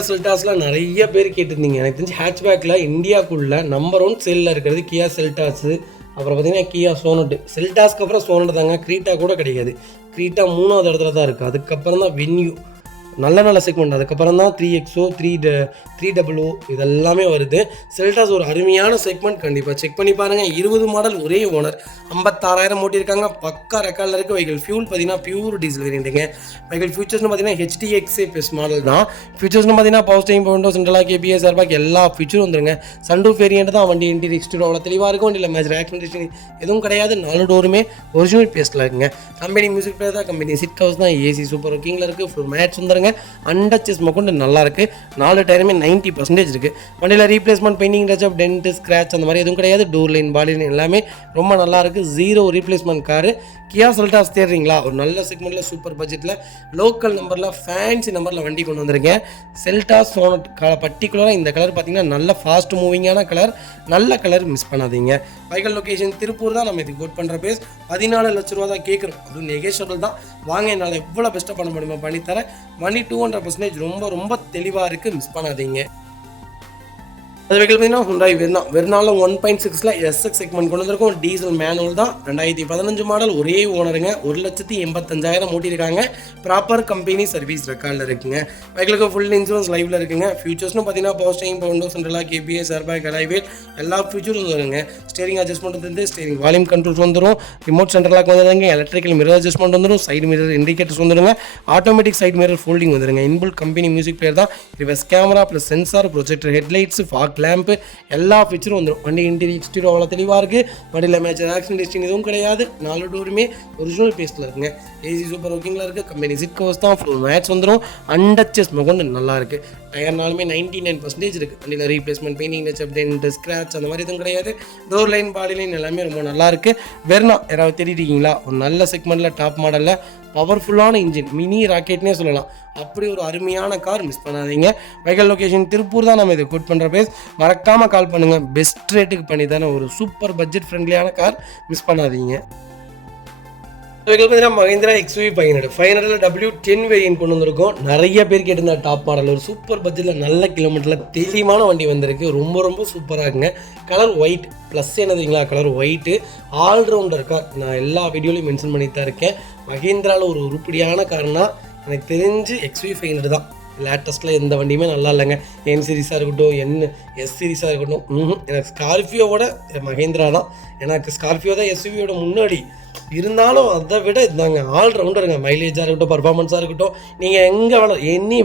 செல்டாஸில் நிறைய பேர் கேட்டிருந்தீங்க. எனக்கு தெரிஞ்சு ஹேட்ச்பேக்கில் இந்தியாவுக்குள்ள நம்பர் 1 சேலில் இருக்கிறது கியா செல்டாஸு. அப்புறம் பார்த்தீங்கன்னா கியா சோனட். செல்டாஸ்க்கு அப்புறம் சோனட் தாங்க. க்ரீட்டா கூட கிடையாது. க்ரீட்டா 3வது இடத்துல தான் இருக்குது. அதுக்கப்புறம் தான் வென்யூ, நல்ல செக்மெண்ட். அதுக்கப்புறம் தான் 3XO, 300 இதெல்லாமே வருது. செல்டாஸ் ஒரு அருமையான செக்மெண்ட். கண்டிப்பாக செக் பண்ணி பாருங்கள். 20 மாடல் ஒரே ஓனர், 56,000 ஓட்டியிருக்காங்க. பக்கா ரெக்கார்டில் இருக்குது. வெஹிக்கல் ஃபியூல் பார்த்தீங்கன்னா பியூர் டீசல் வேரியண்ட்டுங்க. வெஹிக்கல் ஃபியூச்சர்ஸ்னு பார்த்தீங்கன்னா HDXA ப்ளஸ் மாடல் தான். ஃபியூச்சர்ஸ்னு பார்த்தீங்கன்னா power steering, power windows, central lock, ABS, airbag எல்லா ஃபியூச்சரும் வந்துருங்க. சன்ரூஃப் வேரியண்ட் தான். வண்டி இன்டீரியர் எக்ஸ்டீரியர் அவ்வளோ தெளிவாக இருக்கும். வண்டியில் மேஜர் ஆக்சிடென்ட் எதுவும் கிடையாது. 4 டோருமே ஒரிஜினல் பேஸ்ட்டில் இருக்குங்க. கம்பெனி மியூசிக் பிளேயர் தான். கம்பெனி சீட் கவர்ஸ் தான். ஏசி சூப்பர் ஒர்க்கிங்கில் இருக்குது. ஃபுல் மேட்ச் வந்துருங்க. அண்டர்ச்சேஸ் கொண்டு நல்லா இருக்குது. 4 டயருமே 90% இருக்குது. வண்டியில் replacement, painting, touch up, dent, scratch அந்த மாதிரி எதுவும் கிடையாது. டோர் லைன், பாடி லைன் எல்லாமே ரொம்ப நல்லா இருக்குது. 0 ரீப்ளேஸ்மெண்ட் காரு. கியா செல்டாஸ் தேடுறீங்களா? ஒரு நல்ல செக்மெண்ட்டில் சூப்பர் பட்ஜெட்டில் லோக்கல் நம்பரில் ஃபேன்சி நம்பரில் வண்டி கொண்டு வந்திருக்கேன். செல்டாஸ் சோனட் பர்டிகுலராக இந்த கலர் பார்த்தீங்கன்னா நல்ல ஃபாஸ்ட் மூவிங்கான கலர், நல்ல கலர், மிஸ் பண்ணாதீங்க. வெஹிக்கல் லொகேஷன் திருப்பூர் தான். நம்ம இது கோட் பண்ணுற பேஸ் 14 லட்ச ரூபா தான் கேட்குறோம். அதுவும் நெகோஷியபிள் தான். வாங்க, என்னால் எவ்வளோ பெஸ்ட்டாக பண்ண முடியுமோ பண்ணித்தரேன். வண்டி 200% ரொம்ப தெளிவாக இருக்குது. மிஸ் பண்ணாதீங்க. அது வெஹிக்கல் பார்த்தீங்கன்னா ஹுண்டாய் வெர்னாவில் 1.6ல் SX செக்மெண்ட் கொண்டு வந்திருக்கும். டீசல் மேனுவல் தான். 2015 மாடல் ஒரே ஓனருங்க. 1,85,000 ஓட்டியிருக்காங்க. ப்ராப்பர் கம்பெனி சர்வீஸ் ரெக்கார்டில் இருக்குங்க. வெஹிக்கலுக்கு ஃபுல் இன்சூரன்ஸ் லைவில் இருக்குங்க. ஃபியூச்சர்ஸ்னு பார்த்தீங்கன்னா power steering, power windows, central lock, ABS, airbag, alloy wheel எல்லா ஃபியூச்சரும் வருங்க. ஸ்டீரிங் அட்ஜஸ்ட்மெண்ட் வந்து ஸ்டீரிங் வால்யூம் கண்ட்ரோல்ஸ் வந்துடும். ரிமோட் சென்ட்ரல் லாக் வந்துடுங்க. எலக்ட்ரிக்கல் மிரர் அட்ஜஸ்ட்மெண்ட் வந்துடும். சைடு மிரர் இண்டிகேட்டர்ஸ் வந்துடுங்க. ஆட்டோமேட்டிக் சைடு மிரர் ஃபோல்டிங் வந்துடுங்க. இன்பில்ட் கம்பெனி மியூசிக் பிளேயர் தான். Reverse camera plus sensor, projector, headlights, fog lamp எல்லா ஃபீச்சரும் வந்துடும். வண்டி இன்டீரியர் எக்ஸ்டீரியர் அவ்வளோ தெளிவாக இருக்குது. வண்டியில் மேஜர் ஆக்சிடென்ட் ஹிஸ்டரி எதுவும் கிடையாது. 4 டோருமே ஒரிஜினல் பேஸ்ட்டில் இருக்குங்க. ஏசி சூப்பர் ஒர்க்கிங்கில் இருக்குது. கம்பெனி சீட் கவர்ஸ் தான். ஃபுல் மேட்ச் வந்துடும். அண்டர்ச்சேஸ் கொண்டு நல்லா இருக்குது. டயர்னாலுமே 99% இருக்குது. வண்டியில் replacement, painting, touch up, dent, scratch அந்த மாதிரி எதுவும் கிடையாது. டோர் லைன், பாடி லைன் எல்லாமே ரொம்ப நல்லா இருக்குது. வெர்னா யாராவது தேடிட்டீங்களா? ஒரு நல்ல செக்மெண்ட்டில் டாப் மாடலில் பவர்ஃபுல்லான இன்ஜின், மினி ராக்கெட்னே சொல்லலாம். அப்படி ஒரு அருமையான கார், மிஸ் பண்ணாதீங்க. வெஹிக்கல் லொகேஷன் திருப்பூர் தான். நம்ம இதை கோட் பண்ணுற பேஸ். மறக்காமல் கால் பண்ணுங்கள். பெஸ்ட் ரேட்டுக்கு பண்ணி தானே ஒரு சூப்பர் பட்ஜெட் ஃப்ரெண்ட்லியான கார், மிஸ் பண்ணாதீங்க. வெஹிக்கிள் பார்த்தீங்கன்னா மஹிந்திரா XUV 500 W10 வேரியன்ட் கொண்டு வந்திருக்கோம். நிறைய பேர் கேட்டிருந்த டாப் மாடல் ஒரு சூப்பர் பட்ஜெட்டில் நல்ல கிலோமீட்டரில் தெளிவான வண்டி வந்திருக்கு. ரொம்ப ரொம்ப சூப்பராக இருக்குங்க. கலர் ஒயிட் ப்ளஸ் என்ன தெரியுங்களா, கலர் ஒயிட்டு ஆல்ரவுண்டர் கார். நான் எல்லா வீடியோலையும் மென்ஷன் பண்ணி தான் இருக்கேன். மஹிந்திராவில் ஒரு உருப்படியான கார்னா எனக்கு தெரிஞ்சு XUV 500 தான். லேட்டஸ்ட்டில் எந்த வண்டியுமே நல்லா இல்லைங்க. என் சீரிஸாக இருக்கட்டும், எஸ் சீரிஸாக இருக்கட்டும், எனக்கு ஸ்கார்பியோவோட மஹிந்திரா தான். எனக்கு ஸ்கார்பியோ தான் SUVயோட முன்னாடி இருந்தாலும் அதை விட இருந்தாங்க ஆல்ரவுண்டருங்க. மைலேஜாக இருக்கட்டும், பர்ஃபார்மன்ஸாக இருக்கட்டும், நீங்கள் எங்கே வேணால் எங்கே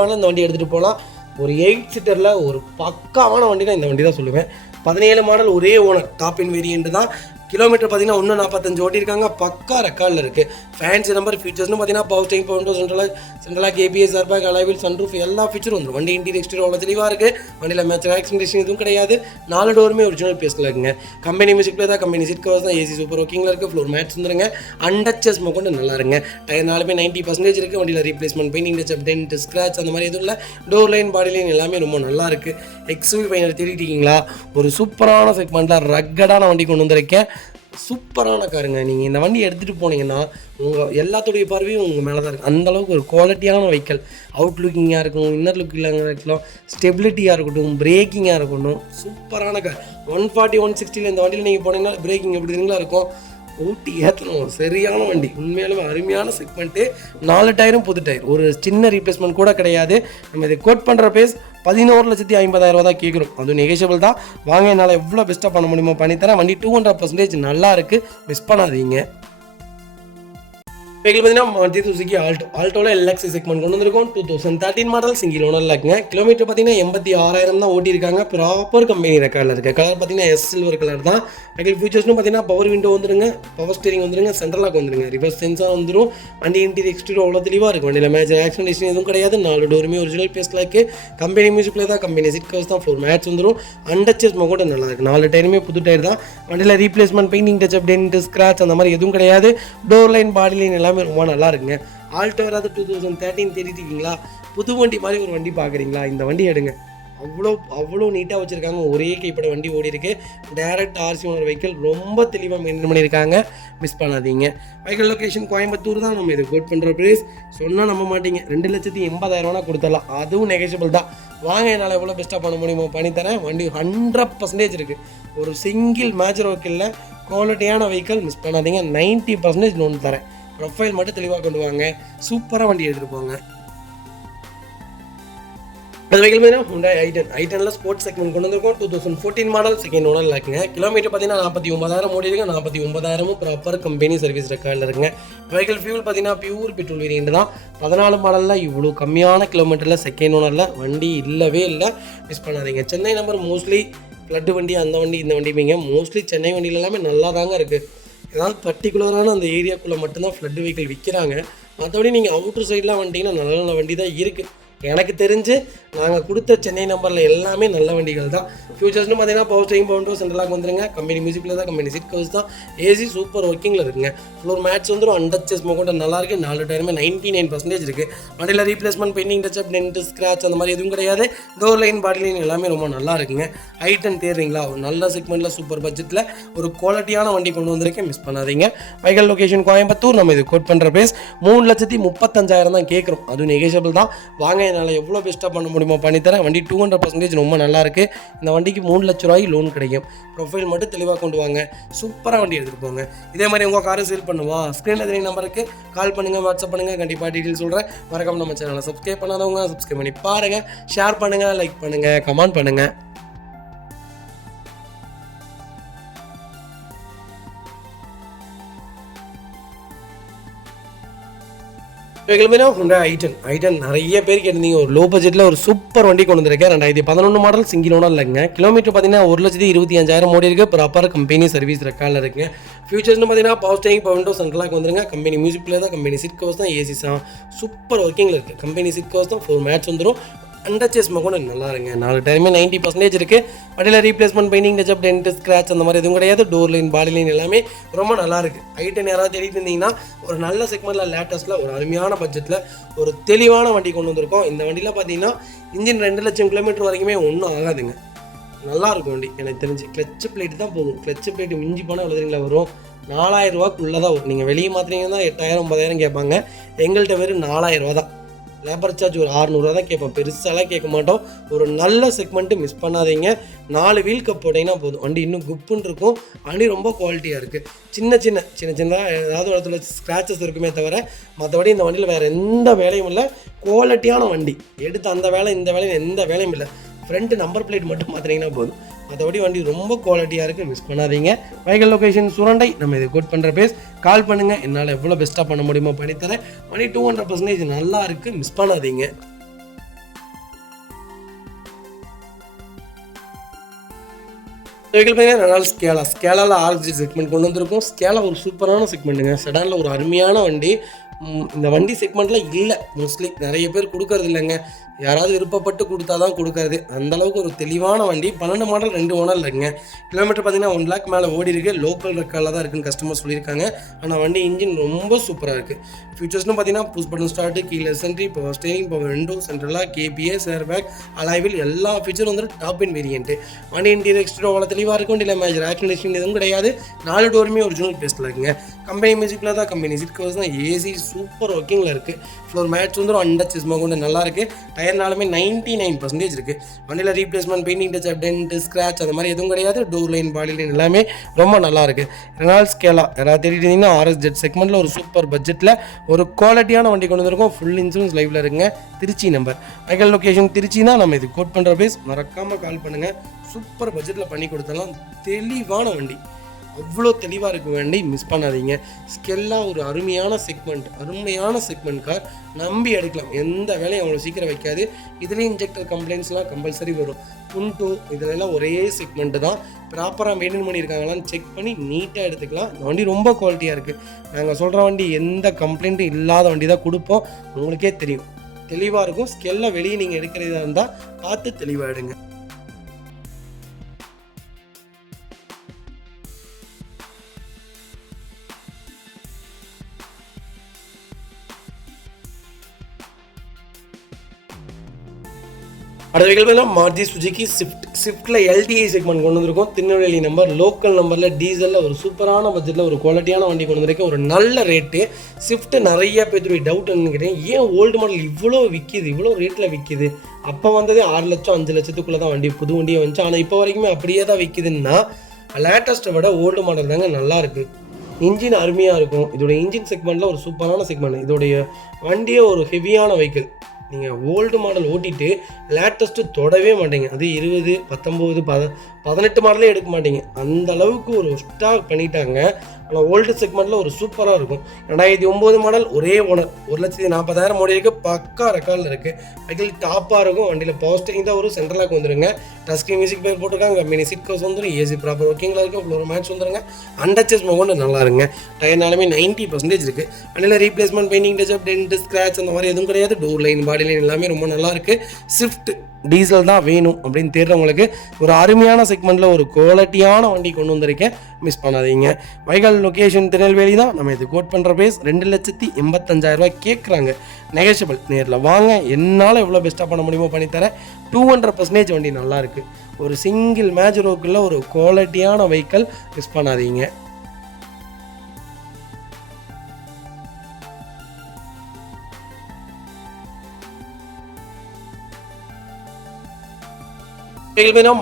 வேணால் இந்த வண்டி எடுத்துகிட்டு போகலாம். ஒரு 8 சீட்டரில் ஒரு பக்காவான வண்டினா இந்த வண்டி தான் சொல்லுவேன். 17 மாடல், ஒரே ஓனர், டாப் இன் வேரியன்ட் தான். கிலோமீட்டர் பார்த்தீங்கன்னா இன்னும் 45 ஓட்டியிருக்காங்க. பக்கா ரெக்கார்டில் இருக்குது. ஃபேன்சி நம்பர் ஃபீச்சர்ஸ்னு பார்த்தீங்கன்னா power steering, power window, central lock ABS, airbag, alloy wheel, sunroof எல்லா ஃபீச்சரும் வந்துடும். வண்டி இன்டீரியர் எக்ஸ்டீரியர் அவ்வளோ தெளிவாக இருக்குது. வண்டியில் மேட்ச் ஆக்சிடென்டேஷன் எதுவும் கிடையாது. 4 டோருமே ஒரிஜினல் பேஸில் இருக்குங்க. கம்பெனி மியூசிக் பிளே தான், கம்பெனி சீட் கவர்ஸ் தான், AC சூப்பர் ஒர்க்கிங்கில் இருக்குது. ஃப்ளோர் மேட்ச் வந்துருங்க. அண்டச்சஸ் கொண்டு நல்லா இருங்க. டயர் 90% இருக்குது. வண்டியில் replacement, painting touch, dent, scratch அந்த மாதிரி எதுவும் இல்லை. டோர் லைன், பாடி லைன் எல்லாமே ரொம்ப நல்லா இருக்குது. XUV 500 தேடிட்டீங்களா? ஒரு சூப்பரான செக்மெண்ட்டில் ரக்கடான வண்டி கொண்டு வந்திருக்கேன். சூப்பரான காருங்க. நீங்கள் இந்த வண்டி எடுத்துகிட்டு போனீங்கன்னா உங்கள் எல்லாத்துடைய பார்வையும் உங்கள் மேலே தான் இருக்குது. அந்தளவுக்கு ஒரு குவாலிட்டியான வெஹிக்கல். அவுட் லுக்கிங்காக இருக்கும், இன்னர் லுக்கிங்காக இருக்கலாம், ஸ்டெபிலிட்டியாக இருக்கட்டும், பிரேக்கிங்காக இருக்கட்டும், சூப்பரான கார். 140, 160 இந்த வண்டியில் நீங்கள் போனீங்கன்னா பிரேக்கிங் எப்படி தெரியுங்களா இருக்கும். ஊட்டி ஏற்றணும். சரியான வண்டி, உண்மையாலுமே அருமையான செக்மெண்ட்டு. 4 டயரும் புது டயர், ஒரு சின்ன ரீப்ளேஸ்மெண்ட் கூட கிடையாது. நம்ம இதை கோட் பண்ணுற பேஸ் 11,50,000 தான் கேட்குறோம். அதுவும் நெகோஷியபிள் தான். வாங்க, என்னால் எவ்வளோ பெஸ்ட்டாக பண்ண முடியுமோ பண்ணித்தரேன். வண்டி 200% நல்லா இருக்குது, மிஸ் பண்ணாதீங்க. வெஹிக்கிள் பார்த்தீங்கன்னா மாருதி சுசுகி ஆல்டோவில் LX செக்மெண்ட் கொண்டு வந்திருக்கோம். 2013 மாடல், சிங்கிள் ஓனரில் இருக்குங்க. கிலோமீட்டர் பார்த்தீங்கன்னா 86,000 தான் ஓட்டியிருக்காங்க. ப்ராப்பர் கம்பெனி ரெக்கார்டில் இருக்குது. கலர் பார்த்தீங்கன்னா சில்வர் கலர் தான். வெஹிக்கிள் ஃபீச்சர்ஸ்னு பார்த்தீங்கன்னா பவர் விண்டோ வந்துருங்க, பவர் ஸ்டீரிங் வந்துருங்க, சென்ட்ரலாக வந்துருங்க, ரிவர்ஸ் சென்சார் வந்துடும். வண்டி இன்டீரியர் எக்ஸ்டீரியர் அவ்வளோ தெளிவாக இருக்கும். வண்டியில் மேஜர் ஆக்சிடென்டேஷன் எதுவும் கிடையாது. 4 டோருமே ஒரிஜினல் பேஸில் இருக்குது. கம்பெனி மியூசிக் பிளே தான், கம்பெனி சீட் கவர்ஸ் தான், ஃப்ளோர் மேட்ச் வந்துடும். அண்டச்சஸ் கூட நல்லா இருக்குது. 4 டயருமே புது டயர் தான். வண்டியில் replacement, painting touch, dent, scratch அந்த மாதிரி எதுவும் கிடையாது. டோர் லைன், பாடி லைன் எல்லாமே ரொம்ப நல்லா இருக்குங்க. ஆல்டோ வராது 2013 தேடிட்டீங்களா? புது வண்டி மாதிரி ஒரு வண்டி பார்க்குறீங்களா? இந்த வண்டி எடுங்க. அவ்வளோ நீட்டாக வச்சுருக்காங்க. ஒரே கைப்பட வண்டி ஓடி இருக்கு. டைரக்ட் RC ஓனர் வெஹிக்கிள், ரொம்ப தெளிவாக மெயின்டைன் பண்ணியிருக்காங்க. மிஸ் பண்ணாதீங்க. வெஹிக்கிள் லொக்கேஷன் கோயம்புத்தூர் தான். நம்ம இது கோட் பண்ணுற ப்ரைஸ் சொன்னால் நம்ப மாட்டீங்க. 2,80,000 கொடுத்துடலாம். அதுவும் நெகோஷியபிள் தான். வாங்க, என்னால் எவ்வளோ பெஸ்ட்டாக பண்ண முடியுமோ பண்ணித்தரேன். வண்டி 100% இருக்குது. ஒரு சிங்கிள் மேஜர் வெஹிக்கிளில் குவாலிட்டியான வெஹிக்கிள், மிஸ் பண்ணாதீங்க. 90% லோன் தரேன். ப்ரொஃபைல் மட்டும் தெளிவாக கொண்டு வாங்க. சூப்பராக வண்டி எடுத்துகிட்டு போங்க. அது வெஹிக்கிள் பார்த்தீங்கன்னா Hyundai i10 ஸ்போர்ட்ஸ் செக்மெண்ட் கொண்டு வந்திருக்கோம். 2014 மாடல், செகண்ட் ஓனரில் இருக்குங்க. கிலோமீட்டர் பார்த்தீங்கன்னா 49,000 ஓடி இருக்கு. 49,000 ப்ராப்பர் கம்பெனி சர்வீஸ் ரெக்கார்டில் இருக்குங்க. வெஹிக்கிள் ஃபியூல் பார்த்தீங்கன்னா பியூர் பெட்ரோல் வேரியன்ட் தான். 14 மாடலில் இவ்வளோ கம்மியான கிலோமீட்டரில் செகண்ட் ஓனரில் வண்டி இல்லவே இல்லை, மிஸ் பண்ணாதீங்க. சென்னை நம்பர் மோஸ்ட்லி ஃப்ளட்டு வண்டி, அந்த வண்டி இந்த வண்டிப்பீங்க. மோஸ்ட்லி சென்னை வண்டியில் எல்லாமே நல்லா தாங்க இருக்குது. ஏதாவது பர்டிகுலரான அந்த ஏரியாக்குள்ளே மட்டும்தான் ஃப்ளட் வெஹிக்கிள் விற்கிறாங்க. மற்றபடி நீங்கள் அவுட்டர் சைட்லாம் வந்துட்டிங்கன்னா நல்ல நல்ல வண்டி தான் இருக்குது. எனக்கு தெரிஞ்சு நாங்கள் கொடுத்த சென்னை நம்பரில் எல்லாமே நல்ல வண்டிகள் தான். ஃபியூச்சர்ஸ்னு பார்த்தீங்கன்னா பவர் ஸ்டீரிங், பவர் விண்டோ, சென்ட்ரலாக வந்துருங்க. கம்பெனி மியூசிக்கில் தான், கம்பெனி சீட் கவர்ஸ் தான், AC சூப்பர் ஒர்க்கிங்கில் இருக்குங்க. ஃப்ளோர் மேட்ச் வந்துடும். அண்டச்சஸ் கூட நல்லா இருக்குது. 4 டயருமே 99% இருக்குது. வண்டியில் replacement, painting touch, dent, scratch அந்த மாதிரி எதுவும் கிடையாது. டோர் லைன், பாடி லைன் எல்லாமே ரொம்ப நல்லா இருக்குங்க. i10 தேடுறீங்களா? ஒரு நல்ல செக்மெண்ட்டில் சூப்பர் பட்ஜெட்டில் ஒரு குவாலிட்டியான வண்டி கொண்டு வந்திருக்கேன், மிஸ் பண்ணாதீங்க. Vehicle location Coimbatore. நம்ம இது கோட் பண்ணுற ப்ரைஸ் 3,35,000 தான் கேட்குறோம். அதுவும் நெகோஷியபிள் தான். வாங்க, என்னால் எவ்வளோ பெஸ்ட்டாக பண்ண முடியுமோ பண்ணித்தரேன். வண்டி 200% ரொம்ப நல்லா இருக்குது. இந்த வண்டிக்கு 3 லட்ச ரூபாய் லோன் கிடைக்கும். ப்ரொஃபைல் மட்டும் தெளிவாக கொண்டு வாங்க. சூப்பராக வண்டி எடுத்துகிட்டு போங்க. இதே மாதிரி உங்கள் காரை சேல் பண்ணுவா, ஸ்க்ரீனில் தெரிய நம்பருக்கு கால் பண்ணுங்கள், வாட்ஸ்அப் பண்ணுங்கள். கண்டிப்பாக டீட்டெயில் சொல்கிறேன். மறக்காம நம்ம சேனலை சப்ஸ்கிரைப் பண்ணாதவங்க சப்ஸ்கிரைப் பண்ணி பாருங்கள். ஷேர் பண்ணுங்கள், லைக் பண்ணுங்கள், கமெண்ட் பண்ணுங்கள். Hyundai i10 நிறைய பேர் கேட்டிருந்தீங்க. ஒரு லோ பட்ஜெட்டில் ஒரு சூப்பர் வண்டி கொண்டு வந்திருக்கேன். 2011 மாடல், சிங்கிள் ஓனர் இல்லைங்க. கிலோமீட்டர் பார்த்தீங்கன்னா 1,25,000 ஓடி இருக்குது. ப்ராப்பர் கம்பெனி சர்வீஸ் ரெக்கார்டில் இருக்குங்க. ஃபியூச்சர்ஸ்னு பார்த்தீங்கன்னா பவர் ஸ்டீரிங், பவர் விண்டோ, சென்ட்ரலாக வந்துருங்க. கம்பெனி மியூசிக் பிளே தான், கம்பெனி சீட் கவர்ஸ் தான், AC சூப்பர் ஒர்க்கிங்கில் இருக்குது. கம்பெனி சீட் கவர்ஸ் தான், ஃபுல் மேட்ச் வந்துடும். அண்டச்சஸ் கூட நல்லா இருங்க. 4 டயருமே 90% இருக்குது. வண்டியில் replacement, painting touch, dent, scratch அந்த மாதிரி எதுவும் கிடையாது. டோர் லைன், பாடி லைன் எல்லாமே ரொம்ப நல்லா இருக்குது. i10 யாராவது தேடிட்டு இருந்தீங்கன்னா ஒரு நல்ல செக்மெண்ட்டில் லேட்டஸ்ட்டில் ஒரு அருமையான பட்ஜெட்டில் ஒரு தெளிவான வண்டி கொண்டு வந்திருக்கோம். இந்த வண்டியில் பார்த்தீங்கன்னா இன்ஜின் 2 லட்சம் கிலோமீட்டர் வரைக்குமே ஒன்றும் ஆகாதுங்க. நல்லாயிருக்கும் வண்டி. எனக்கு தெரிஞ்சு கிளச்சு பிளேட்டு தான் போகும். கிளச்சு பிளேட்டு மிஞ்சி போனால் எவ்வளோ தெரியுங்களா வரும்? 4000 தான் வரும். நீங்கள் வெளியே மாற்றினீங்கன்னா 8000 9000 கேட்பாங்க. எங்கள்கிட்ட வெறும் 4000 தான். லேபர் சார்ஜ் ஒரு 600 தான் கேட்போம். பெருசாலாம் கேட்க மாட்டோம். ஒரு நல்ல செக்மெண்ட்டு மிஸ் பண்ணாதீங்க. 4 வீல் கப் போட்டிங்கன்னா போதும். வண்டி இன்னும் குப்புன்னு இருக்கும். வண்டி ரொம்ப குவாலிட்டியாக இருக்குது. சின்னதாக ஏதாவது இடத்துல ஸ்க்ராச்சஸ் இருக்குமே தவிர மற்றபடி இந்த வண்டியில் வேறு எந்த வேலையும் இல்லை. குவாலிட்டியான வண்டி. எடுத்து அந்த வேலை இந்த வேலையும் எந்த வேலையும் இல்லை. ஃப்ரண்ட் நம்பர் பிளேட் மட்டும் மாற்றினீங்கன்னா போதும். மற்றபடி வண்டி ரொம்ப குவாலிட்டியாக இருக்குது. மிஸ் பண்ணாதீங்க. Vehicle location Surandai. நம்ம இதை கோட் பண்ணுற பேஸ். கால் பண்ணுங்கள். என்னால் எவ்வளோ பெஸ்ட்டாக பண்ண முடியுமோ பண்ணித்தரேன். வண்டி 200% நல்லா இருக்குது. மிஸ் பண்ணாதீங்க. வெஹிக்கிள் பார்த்தீங்கன்னா ஸ்கேலாவில் ஆர்ஜி செக்மெண்ட் கொண்டு வந்திருக்கும். ஸ்கேலா ஒரு சூப்பரான செக்மெண்ட்டுங்க. செடானில் ஒரு அருமையான வண்டி. இந்த வண்டி செக்மெண்ட்டில் இல்லை. மோஸ்ட்லி நிறைய பேர் கொடுக்கறது இல்லைங்க. யாராவது விருப்பப்பட்டு கொடுத்தா தான் கொடுக்கறது. அந்தளவுக்கு ஒரு தெளிவான வண்டி. 12 மாடல் 2 ஓனர் இல்லைங்க. கிலோமீட்டர் பார்த்தீங்கன்னா 1 lakh மேலே ஓடி இருக்குது. லோக்கல் ரெக்கார்டில் தான் இருக்குன்னு கஸ்டமர் சொல்லியிருக்காங்க. ஆனால் வண்டி இன்ஜின் ரொம்ப சூப்பராக இருக்குது. ஃபீச்சர்ஸ்னு பார்த்தீங்கன்னா புஷ் பட்டன் ஸ்டார்ட்டு, கீழே சென்ட்ரி, power steering, power window, central lock KBS, airbag, alloy wheel எல்லா ஃபீச்சரும் வந்துட்டு டாப் இன் வேரியன்ட்டு. வண்டி இன்டீரியர் எக்ஸ்ட்ரா அவ்வளோ தெளிவாக இருக்கும். வண்டியில் மேஜர் ஆக்சிடென்ட் எதுவும் கிடையாது. 4 டோருமே ஒரிஜினல் பேஸ்ட்டில் இருக்குங்க. கம்பெனி மியூசிக்கில் தான் கம்பெனி சீட் கவர்ஸ் தான். ஏசி சூப்பர் ஒர்க்கிங்கில் இருக்குது. ஃப்ளோர் மேட்ச் வந்துடும் அண்டச் கொண்டு நல்லா இருக்குது. டயர்னாலுமே 99% இருக்குது. வண்டியில் replacement, painting touch, dent, scratch அந்த மாதிரி எதுவும் கிடையாது. டோர் லைன், பாடி லைன் எல்லாமே ரொம்ப நல்லா இருக்குது. ரெனால்ட் ஸ்கேலா யாராவது தேடிட்டீங்கன்னா RS ஜெட் செக்மெண்ட்டில் ஒரு சூப்பர் பட்ஜெட்டில் ஒரு குவாலிட்டியான வண்டி கொண்டு வந்திருக்கோம். ஃபுல் இன்சூரன்ஸ் லைவில் இருக்குங்க. திருச்சி நம்பர். வெஹிக்கிள் லொகேஷன் திருச்சினா நம்ம இது கோட் பண்ணுற பேஸ். மறக்காமல் கால் பண்ணுங்கள். சூப்பர் பட்ஜெட்டில் பண்ணி கொடுத்தலாம். தெளிவான வண்டி. அவ்வளோ தெளிவாக இருக்க வண்டி. மிஸ் பண்ணாதீங்க. ஸ்கெல்லா ஒரு அருமையான செக்மெண்ட் கார். நம்பி எடுக்கலாம். எந்த வேலையும் அவ்வளோ சீக்கிரம் வைக்காது. இதுலேயும் இன்ஜெக்டர் கம்ப்ளைண்ட்ஸ்லாம் கம்பல்சரி வரும். புண்டோ இதிலெல்லாம் ஒரே செக்மெண்ட்டு தான். ப்ராப்பராக மெயின்டைன் பண்ணியிருக்காங்களான்னு செக் பண்ணி நீட்டாக எடுத்துக்கலாம். இந்த வண்டி ரொம்ப குவாலிட்டியாக இருக்குது. நாங்கள் சொல்கிற வண்டி எந்த கம்ப்ளைண்ட்டும் இல்லாத வண்டி தான் கொடுப்போம். உங்களுக்கே தெரியும். தெளிவாக இருக்கும். ஸ்கெல்லை வெளியே நீங்கள் எடுக்கிறதா இருந்தால் பார்த்து தெளிவாக எடுங்க. அடுத்த வெஹிக்கிள் பார்த்தீங்கன்னா மாருதி சுஜுகி ஸ்விஃப்ட்டில் LTI செக்மெண்ட் கொண்டு வந்திருக்கோம். திருநெல்வேலி நம்பர், லோக்கல் நம்பரில், டீசலில் ஒரு சூப்பரான பட்ஜெட்டில் ஒரு குவாலிட்டியான வண்டி கொண்டு வந்திருக்கேன். ஒரு நல்ல ரேட்டு. ஸ்விஃப்ட்டு நிறைய பேருக்கு டவுட் நினைக்கிறேன். ஏன் ஓல்டு மாடல் இவ்வளோ விற்கிது, இவ்வளோ ரேட்டில் விற்கிது? அப்போ வந்ததே 6 லட்சம் 5 லட்சத்துக்குள்ளே தான் வண்டி, புது வண்டியை வந்துச்சு. ஆனால் இப்போ வரைக்குமே அப்படியே தான் விற்கிதுன்னா லேட்டஸ்ட்டை விட ஓல்டு மாடல் தாங்க நல்லாயிருக்கு. இன்ஜின் அருமையாக இருக்கும். இதோட இன்ஜின் செக்மெண்ட்டில் ஒரு சூப்பரான செக்மெண்ட். இதோடைய வண்டியே ஒரு ஹெவியான வெஹிக்கிள். நீங்கள் ஓல்டு மாடல் ஓட்டிட்டு லேட்டஸ்ட்டு தொடவே மாட்டீங்க. அது 20, 19, 18 மாடலே எடுக்க மாட்டீங்க. அந்த அளவுக்கு ஒரு ஸ்டாக் பண்ணிட்டாங்க. ஆனால் ஓல்டு செக்மெண்ட்டில் ஒரு சூப்பராக இருக்கும். 2009 மாடல், ஒரே ஓனர், 1,40,000 ஓடி இருக்குது. பக்கா ரெக்கார்டில் இருக்குது. வெஹிக்கிள் டாப்பாக இருக்கும். வண்டியில் பவர் ஸ்டேரிங் தான் ஒரு சென்ட்ரலாக வந்துருங்க. டஸ்கி மியூசிக் பேர் போட்டிருக்காங்க. மினி சீட் கவர்ஸ் வந்துடும். ஏசி ப்ராப்பர் ஒர்க்கிங்கில் இருக்குது. ஃப்ளோர் மேட்ச் வந்துருங்க. அண்டச்சஸ் கொண்டு நல்லா இருங்க. டயர்னாலுமே 90% இருக்குது. வண்டியில் replacement, painting touch, dent, scratch அந்த மாதிரி எதுவும் கிடையாது. டோர் லைன், பாடி லைன் எல்லாமே ரொம்ப நல்லா இருக்குது. ஸ்விஃப்ட் டீசல் தான் வேணும் அப்படின்னு தேடுறவங்களுக்கு ஒரு அருமையான செக்மெண்ட்டில் ஒரு குவாலிட்டியான வண்டி கொண்டு வந்திருக்கேன். மிஸ் பண்ணாதீங்க. வெஹிக்கிள் லொகேஷன் திருநெல்வேலி தான். நம்ம இது கோட் பண்ணுற பேஸ். 2,85,000 கேட்குறாங்க. நெகோஷியபிள். நேரில் வாங்க. என்னால் எவ்வளோ பெஸ்ட்டாக பண்ண முடியுமோ பண்ணித்தரேன். 200% வண்டி நல்லாயிருக்கு. ஒரு சிங்கிள் மேஜ் ரோக்கில் ஒரு குவாலிட்டியான வெஹிக்கிள். மிஸ் பண்ணாதீங்க.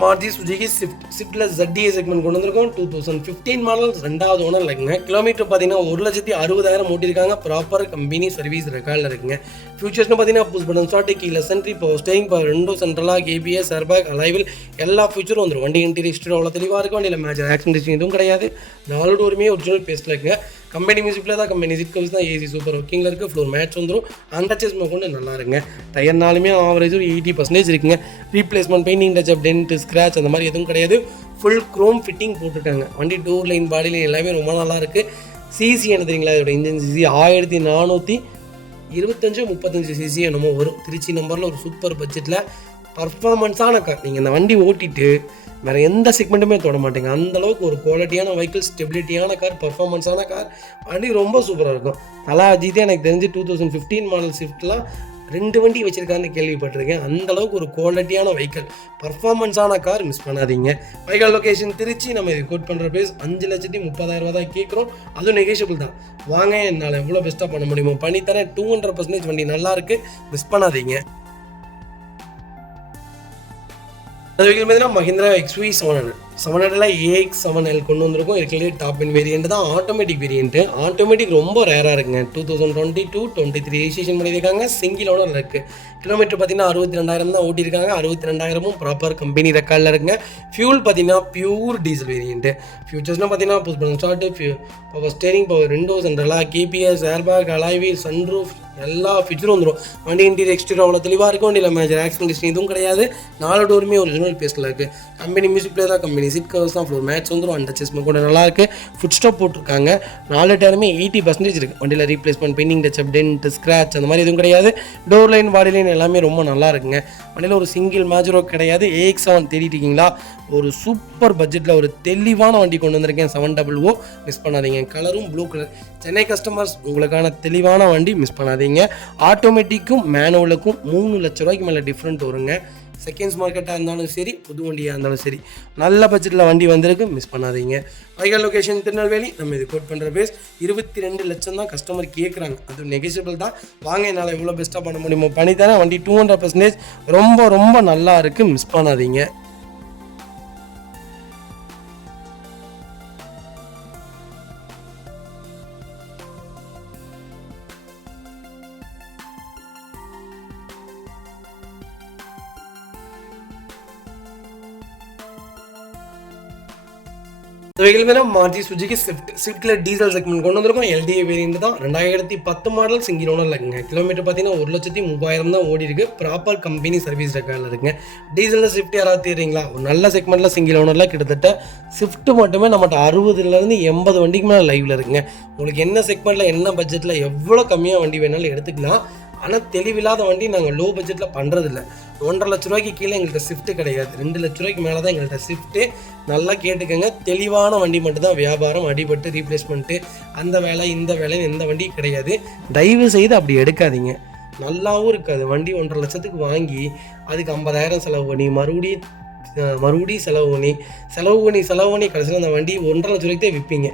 மாருதி சுஜுகி ஸ்விஃப்ட்டில் ZDI செக்மெண்ட் கொண்டு வந்திருக்கோம். 2015 மாடல், 2வது ஓனர் இருக்குங்க. கிலோமீட்டர் பார்த்தீங்கன்னா 1,60,000 ஓட்டியிருக்காங்க. ப்ராப்பர் கம்பெனி சர்வீஸ் ரெக்கார்டில் இருக்குங்க. ஃபியூச்சர்ஸ்னு பார்த்தீங்கன்னா புஷ் பட்டன் ஸ்டார்ட், கீழே சென்ட்ரி, power steering, power window, central lock KBS, airbag, alloy wheel எல்லா ஃபியூச்சரும் வந்துடும். வண்டி இன்டீரியர் எக்ஸ்டீரியர் அவ்வளோ தெளிவாக இருக்கும். வண்டியில் மேஜர் ஆக்சிடென்ட் எதுவும் கிடையாது. 4 டோருமே ஒரிஜினல் பேஸ்ட்டில் இருக்குங்க. கம்பெனி மியூசிக்கில் தான், கம்பெனி சீட் கவர்ஸ் தான். ஏசி சூப்பர் ஒர்க்கிங்கில் இருக்குது. ஃப்ளோர் மேட்ச் வந்துடும். அண்டச்சஸ் கொண்டு நல்லா இருங்க. டயர்னாலுமே ஆவரேஜ் ஒரு 80% இருக்குங்க. Replacement, painting touch, dent, scratch அந்த மாதிரி எதுவும் கிடையாது. ஃபுல் க்ரோம் ஃபிட்டிங் போட்டுருக்காங்க. வண்டி டோர் லைன், பாடி லைன் எல்லாமே ரொம்ப நல்லா இருக்குது. சிசி என்ன தெரியுங்களா? இதோட இன்ஜின் சிசி 1425-35 சிசி என்னமோ வரும். திருச்சி நம்பரில் ஒரு சூப்பர் பட்ஜெட்டில் பர்ஃபார்மன்ஸான கார். நீங்கள் இந்த வண்டி ஓட்டிட்டு வேறு எந்த செக்மெண்ட்டுமே தொட மாட்டேங்க. அந்தளவுக்கு ஒரு குவாலிட்டியான வெஹிக்கிள், ஸ்டெபிலிட்டியான கார், பர்ஃபார்மன்ஸான கார். வண்டி ரொம்ப சூப்பராக இருக்கும். தலா அஜித்தே எனக்கு தெரிஞ்சு 2015 மாடல் ஸ்விஃப்ட்லாம் 2 வண்டி வச்சுருக்காருன்னு கேள்விப்பட்டிருக்கேன். அந்தளவுக்கு ஒரு குவாலிட்டியான வெஹிக்கிள், பர்ஃபார்மன்ஸான கார், மிஸ் பண்ணாதீங்க. Vehicle location Trichy. நம்ம இது கோட் பண்ணுற ப்ரைஸ் 5,30,000 தான் கேட்குறோம். அதுவும் நெகோஷியபிள் தான். வாங்க, என்னால் எவ்வளோ பெஸ்ட்டாக பண்ண முடியுமோ பண்ணித்தரேன். 200% வண்டி நல்லாயிருக்கு, மிஸ் பண்ணாதீங்க. அது வெஹிக்கிள் பார்த்தீங்கன்னா மஹிந்திரா XUV 700 AX7L கொண்டு வந்திருக்கும். இருக்கிறதுலே டாப் இன் வேரியன்ட் தான், ஆட்டோமேட்டிக் வேரியன்ட்டு. ஆட்டோமேட்டிக் ரொம்ப ரேராக இருக்குங்க. 2022-23 ரெஜிஸ்ட்ரேஷன் பண்ணியிருக்காங்க. சிங்கிள் ஓனரில் இருக்குது. கிலோமீட்டர் பார்த்தீங்கன்னா 62,000 தான் ஓட்டியிருக்காங்க. 62,000 ப்ராப்பர் கம்பெனி ரெக்கார்டில் இருக்குங்க. ஃபியூல் பார்த்தீங்கன்னா பியூர் டீசல் வேரியன்ட்டு. ஃபியூச்சர்ஸ்னால் பார்த்தீங்கன்னா push button start, power steering, power window, central lock KPS, airbag, alloy wheel, sunroof எல்லா ஃபீச்சரும் வந்துடும். வண்டி இன்டீரியர் எக்ஸ்டீரியர் அவ்வளோ தெளிவாக இருக்கும். வண்டியில் மேஜர் ஆக்சிடென்ட் ஹிஸ்ட்ரி எதுவும் கிடையாது. 4 டோருமே ஒரிஜினல் பேஸில் இருக்குது. கம்பெனி மியூசிக் பிளேயர் தான், கம்பெனி சீட் கவர்ஸ் தான், ஃப்ளோர் மேட்ச் வந்துடும். அண்டர் அட்ஜஸ்ட்மெண்ட் கூட நல்லாயிருக்கு. ஃபுட் ஸ்டாப் போட்டிருக்காங்க. 4 டயருமே 80% இருக்குது. வண்டியில் replacement, painting touch up, dent, scratch அந்த மாதிரி எதுவும் கிடையாது. டோர் லைன், பாடி லைன் எல்லாமே ரொம்ப நல்லா இருக்குங்க. வண்டியில் ஒரு சிங்கிள் மேஜரோ கிடையாது. AX7 தேடிட்டு இருக்கீங்களா? ஒரு சூப்பர் பட்ஜெட்டில் ஒரு தெளிவான வண்டி கொண்டு வந்திருக்கேன். 700 மிஸ் பண்ணாதீங்க. கலரும் ப்ளூ கலர். சென்னை கஸ்டமர்ஸ் உங்களுக்கான தெளிவான வண்டி, மிஸ் பண்ணாதீங்க. ஆட்டோமேட்டிக்கும் மேனுவலுக்கும் 3 லட்ச ரூபாய்க்கு மேலே டிஃப்ரெண்ட் வருங்க. செகண்ட்ஸ் மார்க்கெட்டாக இருந்தாலும் சரி, புது வண்டியாக இருந்தாலும் சரி, நல்ல பட்ஜெட்டில் வண்டி வந்திருக்கு, மிஸ் பண்ணாதீங்க. Vehicle location Tirunelveli. நம்ம இது கோட் பண்ணுற பேஸ் 22 லட்சம் தான் கஸ்டமர் கேட்குறாங்க. அது நெகோஷியபிள் தான். வாங்க, என்னால் எவ்வளோ பெஸ்ட்டாக பண்ண முடியுமோ பண்ணித்தரேன். வண்டி 200% ரொம்ப ரொம்ப நல்லா இருக்குது, மிஸ் பண்ணாதீங்க. வெஹிக்கிள் பேர் மாருதி சுஜுகி ஸ்விஃப்ட்டில் டீசல் செக்மெண்ட் கொண்டு வந்திருக்கோம். LDA வேரியன்ட் தான். 2010 மாடல், சிங்கிள் ஓனரில் இருக்குங்க. கிலோமீட்டர் பார்த்தீங்கன்னா 1,30,000 தான் ஓடி இருக்குது. ப்ராப்பர் கம்பெனி சர்வீஸ் ரெக்கார்டில் இருக்குங்க. டீசலில் ஸ்விஃப்ட் யாராவது தெரியுங்களா? ஒரு நல்ல செக்மெண்ட்டில் சிங்கிள் ஓனரில் கிட்டத்தட்ட ஸ்விஃப்ட் மட்டுமே நம்மகிட்ட 60லேருந்து 80 வண்டிக்கு மேலே லைவில் இருக்குங்க. உங்களுக்கு என்ன செக்மெண்ட்டில், என்ன பட்ஜெட்டில், எவ்வளோ கம்மியாக வண்டி வேணாலும் எடுத்துக்கலாம். ஆனால் தெளிவில்லாத வண்டி நாங்கள் லோ பட்ஜெட்டில் பண்ணுறதில்ல. 1.5 லட்ச ரூபாய்க்கு கீழே எங்கள்கிட்ட ஸ்விஃப்ட் கிடையாது. 2 லட்ச ரூபாய்க்கு மேலே தான் எங்கள்கிட்ட ஸ்விஃப்ட்டு. நல்லா கேட்டுக்கோங்க. தெளிவான வண்டி மட்டும் தான் வியாபாரம். அடிபட்டு ரீப்ளேஸ்மெண்ட்டு அந்த வேலை இந்த வேலைன்னு எந்த வண்டி கிடையாது. தயவு செய்து அப்படி எடுக்காதீங்க. நல்லாவும் இருக்காது. வண்டி 1.5 லட்சத்துக்கு வாங்கி அதுக்கு 50,000 செலவு பண்ணி மறுபடியும் செலவு பண்ணி கடைசியில் அந்த வண்டி 1.5 லட்ச ரூபாய்க்கு தான் விற்பீங்க.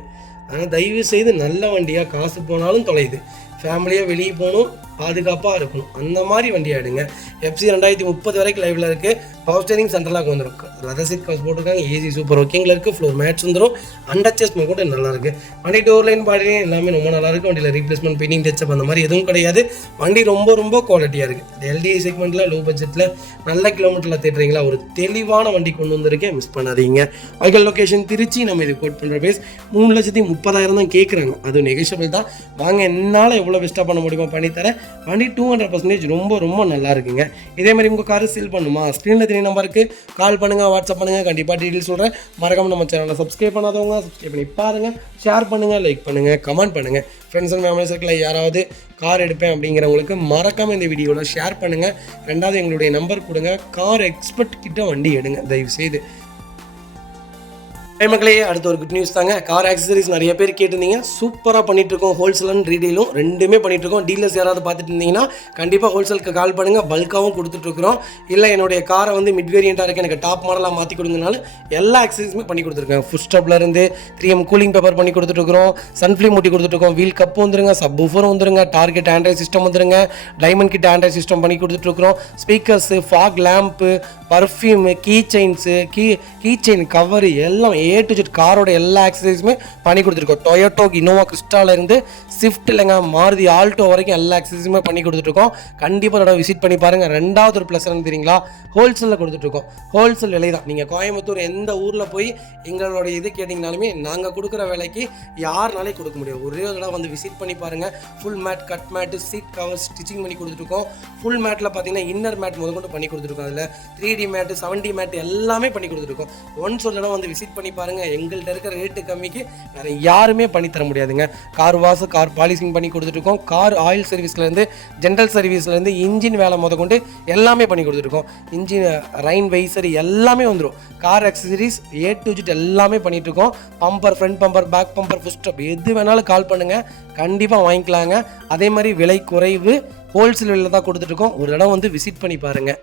ஆனால் தயவு செய்து நல்ல வண்டியாக, காசு போனாலும் தொலையுது, ஃபேமிலியாக வெளியே போகணும், பாதுகாப்பாக இருக்கணும், அந்த மாதிரி வண்டியாக எடுங்க. FC 2030 வரைக்கும் லைவில் இருக்குது. பவர் ஸ்டேரிங் சென்ட்ரலாக வந்துடும். லெதர் சீட் கவர்ஸ் போட்டிருக்காங்க. ஏசி சூப்பர் ஒர்க்கிங்கில் இருக்குது. ஃப்ளோர் மேட்ச் வந்துடும். அண்டர்ச்சஸ்மெண்ட் கூட நல்லாயிருக்கு. வண்டி டோர் லைன், பாடி லைன் எல்லாமே ரொம்ப நல்லாயிருக்கு. வண்டியில் ரீப்ளேஸ்மெண்ட், பெயிண்டிங் டச்சப் அந்த மாதிரி எதுவும் கிடையாது. வண்டி ரொம்ப ரொம்ப குவாலிட்டியாக இருக்குது. LDA செக்மெண்ட்டில் லோ பட்ஜெட்டில் நல்ல கிலோமீட்டரில் தேட்டுறீங்களா? ஒரு தெளிவான வண்டி கொண்டு வந்திருக்கேன், மிஸ் பண்ணாதீங்க. Vehicle location Trichy. நம்ம இது கோட் பண்ணுற பேஸ் 3,30,000 தான் கேட்குறாங்க. அது நெகோஷியபிள் தான். வாங்க, என்னால் எவ்வளோ பெஸ்ட்டாக பண்ண முடியுமோ பண்ணித்தரேன். வண்டி 200% ரொம்ப ரொம்ப நல்லா இருக்குங்க. இதே மாதிரி உங்கள் காரை சேல் பண்ணுமா? ஸ்க்ரீனில் தெரிய நம்பருக்கு கால் பண்ணுங்கள், வாட்ஸ்அப் பண்ணுங்கள். கண்டிப்பாக டீட்டெயில் சொல்கிறேன். மறக்காமல் நம்ம சேனலை சப்ஸ்கிரைப் பண்ணாதவங்க சப்ஸ்கிரைப் பண்ணி பாருங்கள். ஷேர் பண்ணுங்கள், லைக் பண்ணுங்கள், கமெண்ட் பண்ணுங்கள். ஃப்ரெண்ட்ஸ் அண்ட் ஃபேமிலி சர்க்கிளில் யாராவது கார் எடுப்பேன் அப்படிங்கிறவங்களுக்கு மறக்காமல் இந்த வீடியோவில் ஷேர் பண்ணுங்கள். 2வது எங்களுடைய நம்பர் கொடுங்க. கார் எக்ஸ்பர்ட் கிட்ட வண்டி எடுங்க தயவுசெய்து. மக்களே, அடுத்த ஒரு குட் நியூஸ் தாங்க. கார் ஆக்சசரிஸ் நிறைய பேர் கேட்டிருந்தீங்க. சூப்பராக பண்ணிட்டு இருக்கோம். ஹோல்சேல் அண்ட் ரீடெயிலும் ரெண்டுமே பண்ணிட்டு இருக்கோம். டீலர்ஸ் யாராவது பார்த்துட்டு இருந்தீங்கன்னா கண்டிப்பாக ஹோல்சேலுக்கு கால் பண்ணுங்கள். பல்காகவும் கொடுத்துட்ருக்குறோம். இல்லை என்னுடைய காரை வந்து மிட் வேரியண்ட்டாக இருக்குது, எனக்கு டாப் மாடலாக மாற்றி கொடுங்கனாலும் எல்லா ஆக்சசரிஸுமே பண்ணி கொடுத்துருக்கேன். ஃபுட் ஸ்டாப்லேருந்து 3M கூலிங் பேப்பர் பண்ணி கொடுத்துட்ருக்குறோம். சன்ஃப்ளீம் மூட்டி கொடுத்துட்ருக்கோம். வீல் கப்பு வந்துருங்க, சப் ஊஃபரும் வந்துருங்க, டார்கெட் ஆண்ட்ராய்ட் சிஸ்டம் வந்துருங்க, டைமண்ட் கிட்ட ஆண்ட்ராய்ட் சிஸ்டம் பண்ணி கொடுத்துட்ருக்குறோம். Speakers, fog lamp, perfume, key chains, key chain cover எல்லாம் A to Z காரோட எல்லா ஆக்சசரிஸுமே பண்ணி கொடுத்துருக்கோம். டொயோட்டோ, இனோவா கிறிஸ்டாலேருந்து ஸ்விஃப்ட் இல்லைங்க, மாருதி ஆல்டோ வரைக்கும் எல்லா ஆக்சசரிஸுமே பண்ணி கொடுத்துட்ருக்கோம். கண்டிப்பாக அதோட விசிட் பண்ணி பாருங்கள். 2வது ஒரு ப்ளஸ் என்ன தெரியுங்களா? ஹோல்சேலில் கொடுத்துட்ருக்கோம். ஹோல்சேல் விலை தான். நீங்கள் கோயம்புத்தூர் எந்த ஊரில் போய் எங்களோட இது கேட்டிங்கனாலுமே நாங்கள் கொடுக்குற விலைக்கு யாருனாலே கொடுக்க முடியும். ஒரே தடவை வந்து விசிட் பண்ணி பாருங்கள். Full mat, cut mat, seat cover stitching பண்ணி கொடுத்துருக்கோம். ஃபுல் மேட்டில் பார்த்தீங்கன்னா இன்னர் மேட் முதற்கொண்டு பண்ணி கொடுத்துருக்கோம். அதில் 3D மேட்டு, 7D மேட்டு எல்லாமே பண்ணி கொடுத்துருக்கோம். ஒன்ஸ் ஒரு தடவை வந்து விசிட் பண்ணி பாருங்கள். எங்கள்கிட்ட இருக்கிற ரேட்டு கம்மிக்கு வேறு யாருமே பண்ணி தர முடியாதுங்க. கார் வாஷ், கார் பாலிசிங் பண்ணி கொடுத்துட்ருக்கோம். கார் ஆயில் சர்வீஸ்லேருந்து, ஜென்ரல் சர்வீஸ்லேருந்து, இன்ஜின் வேலை முதற்கொண்டு எல்லாமே பண்ணி கொடுத்துருக்கோம். இன்ஜின் ரைன் வைசர் எல்லாமே வந்துடும். Car accessories A to Z எல்லாமே பண்ணிகிட்ருக்கோம். Bumper, front bumper, back bumper, foot stop எது வேணாலும் கால் பண்ணுங்கள், கண்டிப்பாக வாங்கிக்கலாங்க. அதே மாதிரி விலை குறைவு, ஹோல்சேல் விலையில் தான் கொடுத்துட்ருக்கோம். ஒரு இடம் வந்து விசிட் பண்ணி பாருங்கள்.